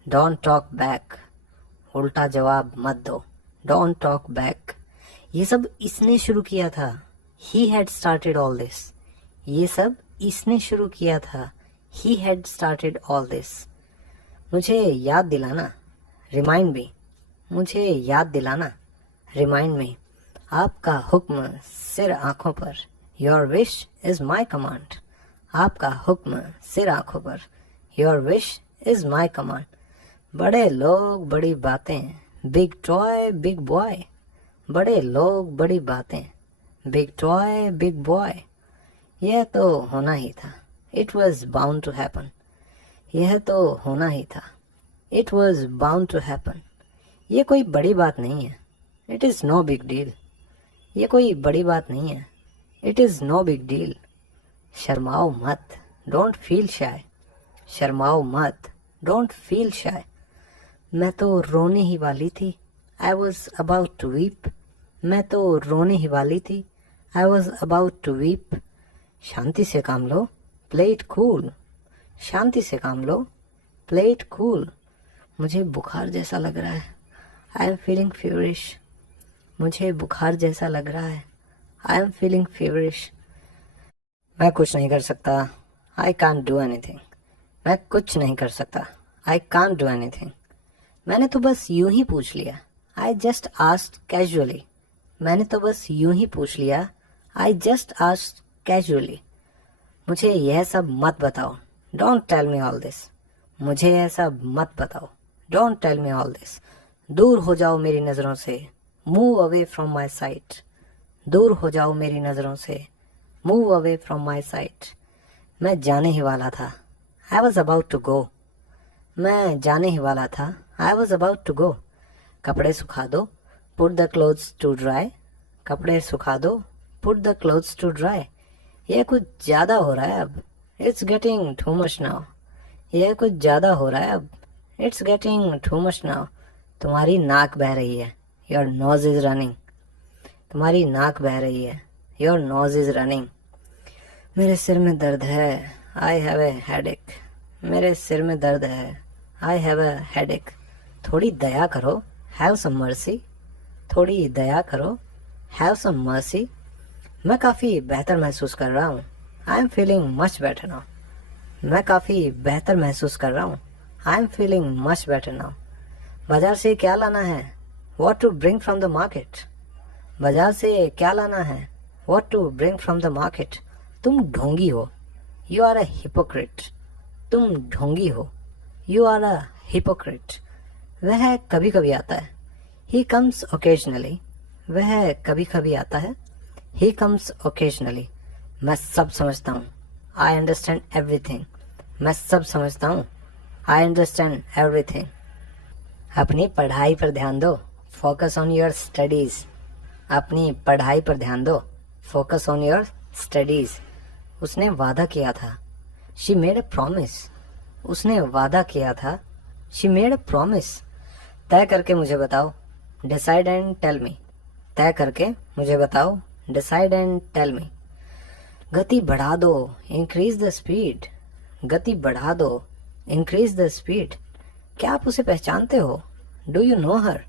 डोंट टॉक बैक। उल्टा जवाब मत दो, डोंट टॉक बैक। ये सब इसने शुरू किया था, he had started all this. ये सब इसने शुरू किया था, he had started all this. मुझे याद दिलाना, रिमाइंड मी। मुझे याद दिलाना, रिमाइंड मी। आपका हुक्म सिर आंखों पर, your wish is my command. आपका हुक्म सिर आंखों पर, your wish is my command. बड़े लोग बड़ी बातें, बिग टॉय बिग बॉय। बड़े लोग बड़ी बातें, बिग टॉय बिग बॉय। यह तो होना ही था, it was bound to happen. यह तो होना ही था, it was bound to happen. ये कोई बड़ी बात नहीं है, it is no big deal. ये कोई बड़ी बात नहीं है, it is no big deal. शर्माओ मत, डोंट फील शाय। शर्माओ मत, डोंट फील शाय। मैं तो रोने ही वाली थी, I was about to weep. मैं तो रोने ही वाली थी, I was about to weep. शांति से काम लो, प्ले इट कूल। शांति से काम लो, प्ले इट कूल। मुझे बुखार जैसा लग रहा है, आई एम फीलिंग फीवरिश। मुझे बुखार जैसा लग रहा है, आई एम फीलिंग फीवरिश। मैं कुछ नहीं कर सकता, आई कांट डू एनीथिंग। मैं कुछ नहीं कर सकता, आई कांट डू एनीथिंग। मैंने तो बस यूं ही पूछ लिया, आई जस्ट आस्क्ड कैजुअली। मैंने तो बस यूं ही पूछ लिया, आई जस्ट आस्क्ड कैजुअली। मुझे यह सब मत बताओ, don't tell me all this. मुझे यह सब मत बताओ, don't tell me all this. दूर हो जाओ मेरी नज़रों से, move away from my sight. दूर हो जाओ मेरी नज़रों से, move away from my sight. मैं जाने ही वाला था, I was about to go. मैं जाने ही वाला था, I was about to go. कपड़े सुखा दो, put the clothes to dry. कपड़े सुखा दो, put the clothes to dry. यह कुछ ज़्यादा हो रहा है अब, it's getting too much now. यह कुछ ज़्यादा हो रहा है अब, it's getting too much now. तुम्हारी नाक बह रही है, योर नोज इज रनिंग। तुम्हारी नाक बह रही है, योर नोज इज रनिंग। मेरे सिर में दर्द है, आई हैव ए हेडेक। मेरे सिर में दर्द है, आई हैव ए हेडेक। थोड़ी दया करो, हैव सम मर्सी। थोड़ी दया करो, हैव सम मर्सी। मैं काफ़ी बेहतर महसूस कर रहा हूँ। I am feeling much better now. मैं काफ़ी बेहतर महसूस कर रहा हूँ। I am feeling much better now. बाजार से क्या लाना है? What to bring from the market. बाजार से क्या लाना है? What to bring from the market. तुम ढोंगी हो। You are a hypocrite. तुम ढोंगी हो। You are a hypocrite. वह कभी कभी आता है। He comes occasionally. वह कभी कभी आता है। He comes occasionally. मैं सब समझता हूँ। I understand everything. मैं सब समझता हूँ। I understand everything. अपनी पढ़ाई पर ध्यान दो। Focus on your studies. अपनी पढ़ाई पर ध्यान दो। Focus on your studies. उसने वादा किया था। She made a promise. उसने वादा किया था। She made a promise. तय करके मुझे बताओ। Decide and tell me. तय करके मुझे बताओ। Decide and tell me. गति बढ़ा दो। Increase the speed. गति बढ़ा दो। Increase the speed. क्या आप उसे पहचानते हो? Do you know her.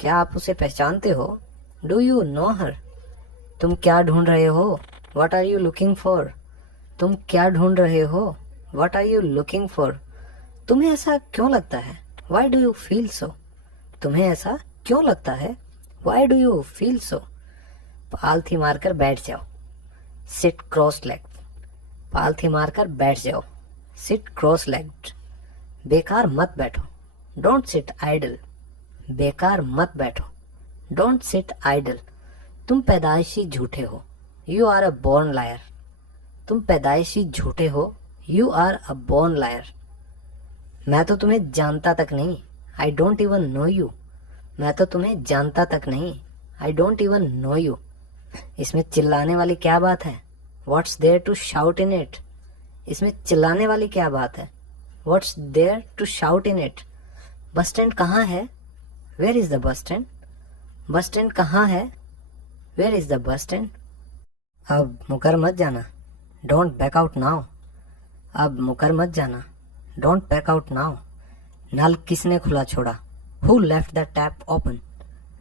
क्या आप उसे पहचानते हो? Do you know her. तुम क्या ढूंढ रहे हो? What are you looking for. तुम क्या ढूंढ रहे हो? What are you looking for. तुम्हें ऐसा क्यों लगता है? Why do you feel so. तुम्हें ऐसा क्यों लगता है? Why do you feel so. पालथी मारकर बैठ जाओ। Sit cross legged. पालथी मारकर बैठ जाओ। Sit cross legged. बेकार मत बैठो। Don't sit idle. बेकार मत बैठो। Don't sit idle. तुम पैदाइशी झूठे हो। You are a born liar. तुम पैदाइशी झूठे हो। You are a born liar. मैं तो तुम्हें जानता तक नहीं। I don't even know you. मैं तो तुम्हें जानता तक नहीं। I don't even know you. इसमें चिल्लाने वाली क्या बात है? What's there to shout in it. इसमें चिल्लाने वाली क्या बात है? What's there to shout in it. Bus stand कहाँ है? Where is the bus stand. Bus stand कहाँ है? Where is the bus stand. अब मुकर मत जाना। Don't back out now. अब मुकर मत जाना। Don't back out now. नल किसने खुला छोड़ा? Who left the tap open.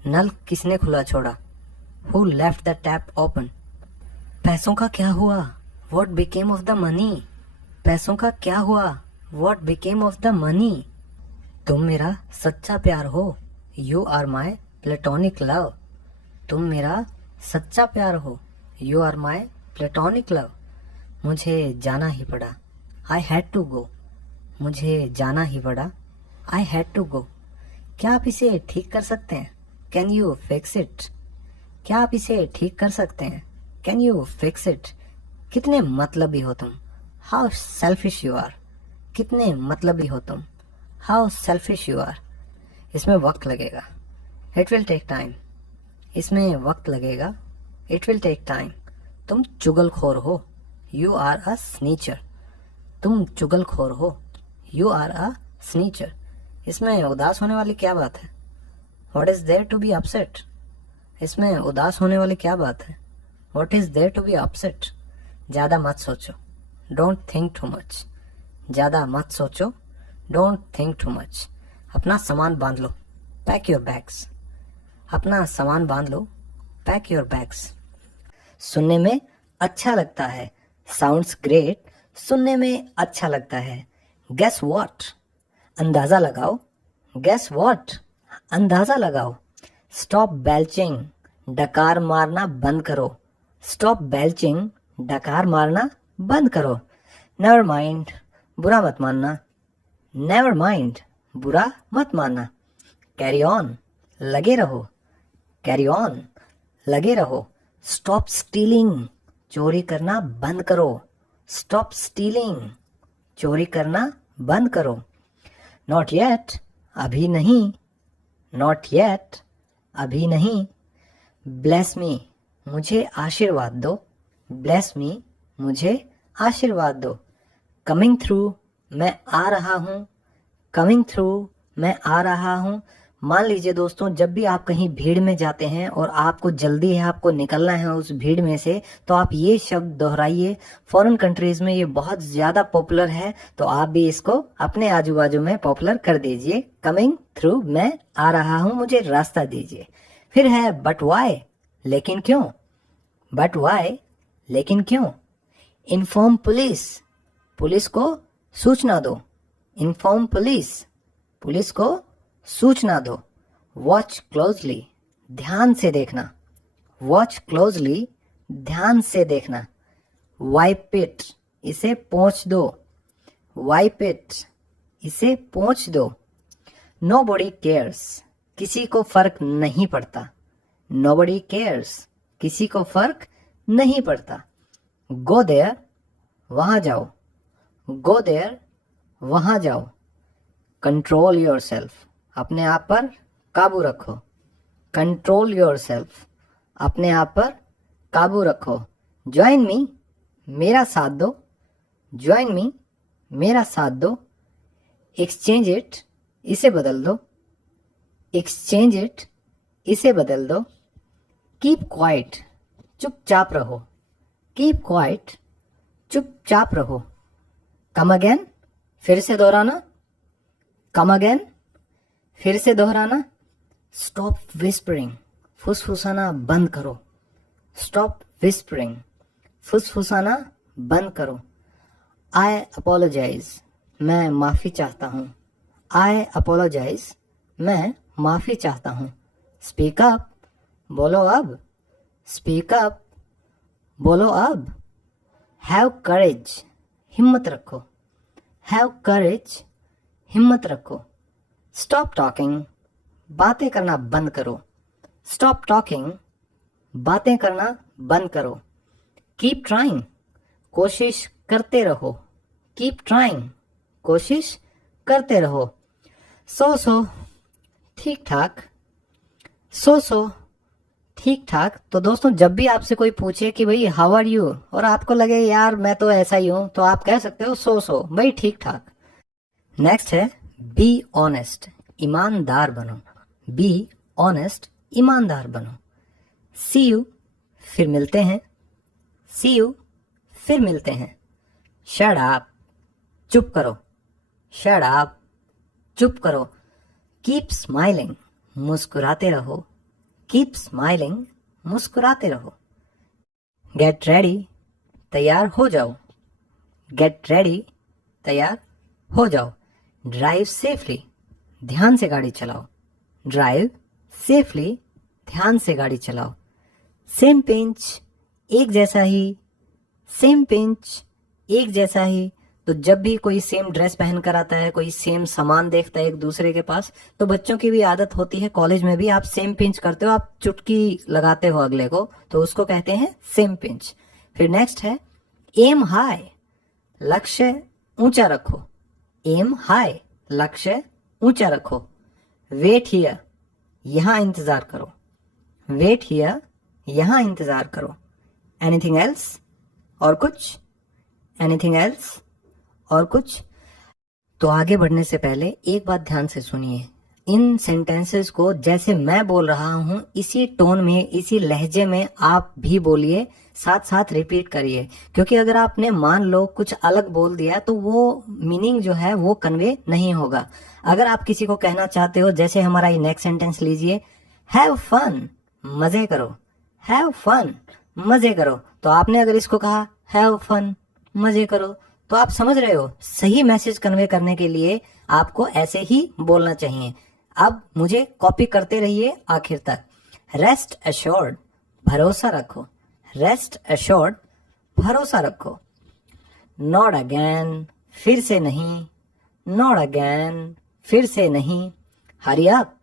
नल किसने खुला छोड़ा? Who left the tap open. पैसों का क्या हुआ? What became of the money. पैसों का क्या हुआ? What became of the money. तुम मेरा सच्चा प्यार हो। You are my platonic love. तुम मेरा सच्चा प्यार हो। You are my platonic love. मुझे जाना ही पड़ा। I had to go. मुझे जाना ही पड़ा। I had to go. क्या आप इसे ठीक कर सकते हैं? Can you fix it. क्या आप इसे ठीक कर सकते हैं? Can you fix it. कितने मतलबी हो तुम। How selfish you are. कितने मतलबी हो तुम। How selfish you are. इसमें वक्त लगेगा। It will take time. इसमें वक्त लगेगा। It will take time. तुम चुगलखोर हो। You are a snitcher. तुम चुगलखोर हो। You are a snitcher. इसमें उदास होने वाली क्या बात है? What is there to be upset. इसमें उदास होने वाली क्या बात है? What is there to be upset. ज्यादा मत सोचो। Don't think too much. ज्यादा मत सोचो। Don't think too much. अपना सामान बांध लो। Pack your bags. अपना सामान बांध लो। Pack your bags. सुनने में अच्छा लगता है। Sounds great. सुनने में अच्छा लगता है। Guess what. अंदाजा लगाओ। Guess what. अंदाजा लगाओ। Stop belching. डकार मारना बंद करो। Stop belching. डकार मारना बंद करो। Never mind. बुरा मत मानना। Never mind. बुरा मत मानना। Carry on. लगे रहो। Carry on. लगे रहो। Stop stealing. चोरी करना बंद करो। Stop stealing. चोरी करना बंद करो। Not yet. अभी नहीं। Not yet. अभी नहीं। Bless me. मुझे आशीर्वाद दो। Bless me. मुझे आशीर्वाद दो। Coming through. मैं आ रहा हूँ। Coming through. मैं आ रहा हूँ। मान लीजिए दोस्तों, जब भी आप कहीं भीड़ में जाते हैं और आपको जल्दी है, आपको निकलना है उस भीड़ में से, तो आप ये शब्द दोहराइए। फॉरेन कंट्रीज में ये बहुत ज्यादा पॉपुलर है, तो आप भी इसको अपने आजू बाजू में पॉपुलर कर दीजिए। Coming through. मैं आ रहा हूँ, मुझे रास्ता दीजिए। फिर है बट वाई। लेकिन क्यों। बट वाई, लेकिन क्यों? इन्फॉर्म पुलिस, पुलिस को सूचना दो। इन्फॉर्म पुलिस, पुलिस को सूचना दो। वॉच क्लोजली, ध्यान से देखना। वॉच क्लोजली, ध्यान से देखना। वाइप इट, इसे पोंछ दो। वाइप इट, इसे पोंछ दो। नोबडी केयर्स, किसी को फर्क नहीं पड़ता। नोबडी केयर्स, किसी को फर्क नहीं पड़ता। गो देयर, वहां जाओ। गो देयर, वहां जाओ। कंट्रोल योर सेल्फ, अपने आप पर काबू रखो। कंट्रोल योर सेल्फ, अपने आप पर काबू रखो। ज्वाइन मी, मेरा साथ दो। ज्वाइन मी, मेरा साथ दो। एक्सचेंज इट, इसे बदल दो। एक्सचेंज इट, इसे बदल दो। कीप क्वाइट, चुपचाप रहो। कीप क्वाइट, चुपचाप रहो। कम अगेन, फिर से दोहराना। कम अगेन, फिर से दोहराना। स्टॉप विस्परिंग, फुसफुसाना बंद करो। स्टॉप विस्परिंग, फुसफुसाना बंद करो। आई अपोलोजाइज, मैं माफ़ी चाहता हूँ। आई अपोलोजाइज, मैं माफ़ी चाहता हूँ। स्पीक अप, बोलो अब। स्पीक अप, बोलो अब। हैव करेज, हिम्मत रखो। हैव करेज, हिम्मत रखो। स्टॉप टॉकिंग, बातें करना बंद करो। स्टॉप टॉकिंग, बातें करना बंद करो। कीप ट्राइंग, कोशिश करते रहो। कीप ट्राइंग, कोशिश करते रहो। सो ठीक ठाक। सो ठीक ठाक। तो दोस्तों, जब भी आपसे कोई पूछे कि भाई हाउ आर यू, और आपको लगे यार मैं तो ऐसा ही हूं, तो आप कह सकते हो सो भाई ठीक ठाक। नेक्स्ट है बी ऑनेस्ट, ईमानदार बनो। बी ऑनेस्ट, ईमानदार बनो। सी यू, फिर मिलते हैं। सी यू, फिर मिलते हैं। शट अप, चुप करो। शट अप, चुप करो। कीप स्माइलिंग, मुस्कुराते रहो। कीप स्माइलिंग, मुस्कुराते रहो। गेट रेडी, तैयार हो जाओ। गेट रेडी, तैयार हो जाओ। ड्राइव सेफली, ध्यान से गाड़ी चलाओ। ड्राइव सेफली, ध्यान से गाड़ी चलाओ। सेम पिंच, एक जैसा ही। सेम पिंच, एक जैसा ही। तो जब भी कोई सेम ड्रेस पहन कर आता है, कोई सेम सामान देखता है एक दूसरे के पास, तो बच्चों की भी आदत होती है, कॉलेज में भी आप सेम पिंच करते हो, आप चुटकी लगाते हो अगले को, तो उसको कहते हैं सेम पिंच। फिर नेक्स्ट है एम हाई, लक्ष्य ऊंचा रखो। एम हाई, लक्ष्य ऊंचा रखो। वेट हियर, यहां इंतजार करो। वेट हियर, यहां इंतजार करो। एनीथिंग एल्स, और कुछ? एनीथिंग एल्स, और कुछ? तो आगे बढ़ने से पहले एक बात ध्यान से सुनिए। इन सेंटेंसेस को जैसे मैं बोल रहा हूं, इसी टोन में, इसी लहजे में आप भी बोलिए, साथ साथ रिपीट करिए। क्योंकि अगर आपने मान लो कुछ अलग बोल दिया तो वो मीनिंग जो है वो कन्वे नहीं होगा। अगर आप किसी को कहना चाहते हो, जैसे हमारा ये नेक्स्ट सेंटेंस लीजिए, हैव फन, मजे करो। हैव फन, मजे करो। तो आपने अगर इसको कहा हैव फन, मजे करो, तो आप समझ रहे हो, सही मैसेज कन्वे करने के लिए आपको ऐसे ही बोलना चाहिए। अब मुझे कॉपी करते रहिए आखिर तक। रेस्ट एश्योर्ड, भरोसा रखो। रेस्ट एश्योर्ड, भरोसा रखो। नॉट अगेन, फिर से नहीं। नॉट अगेन, फिर से नहीं। Hurry up,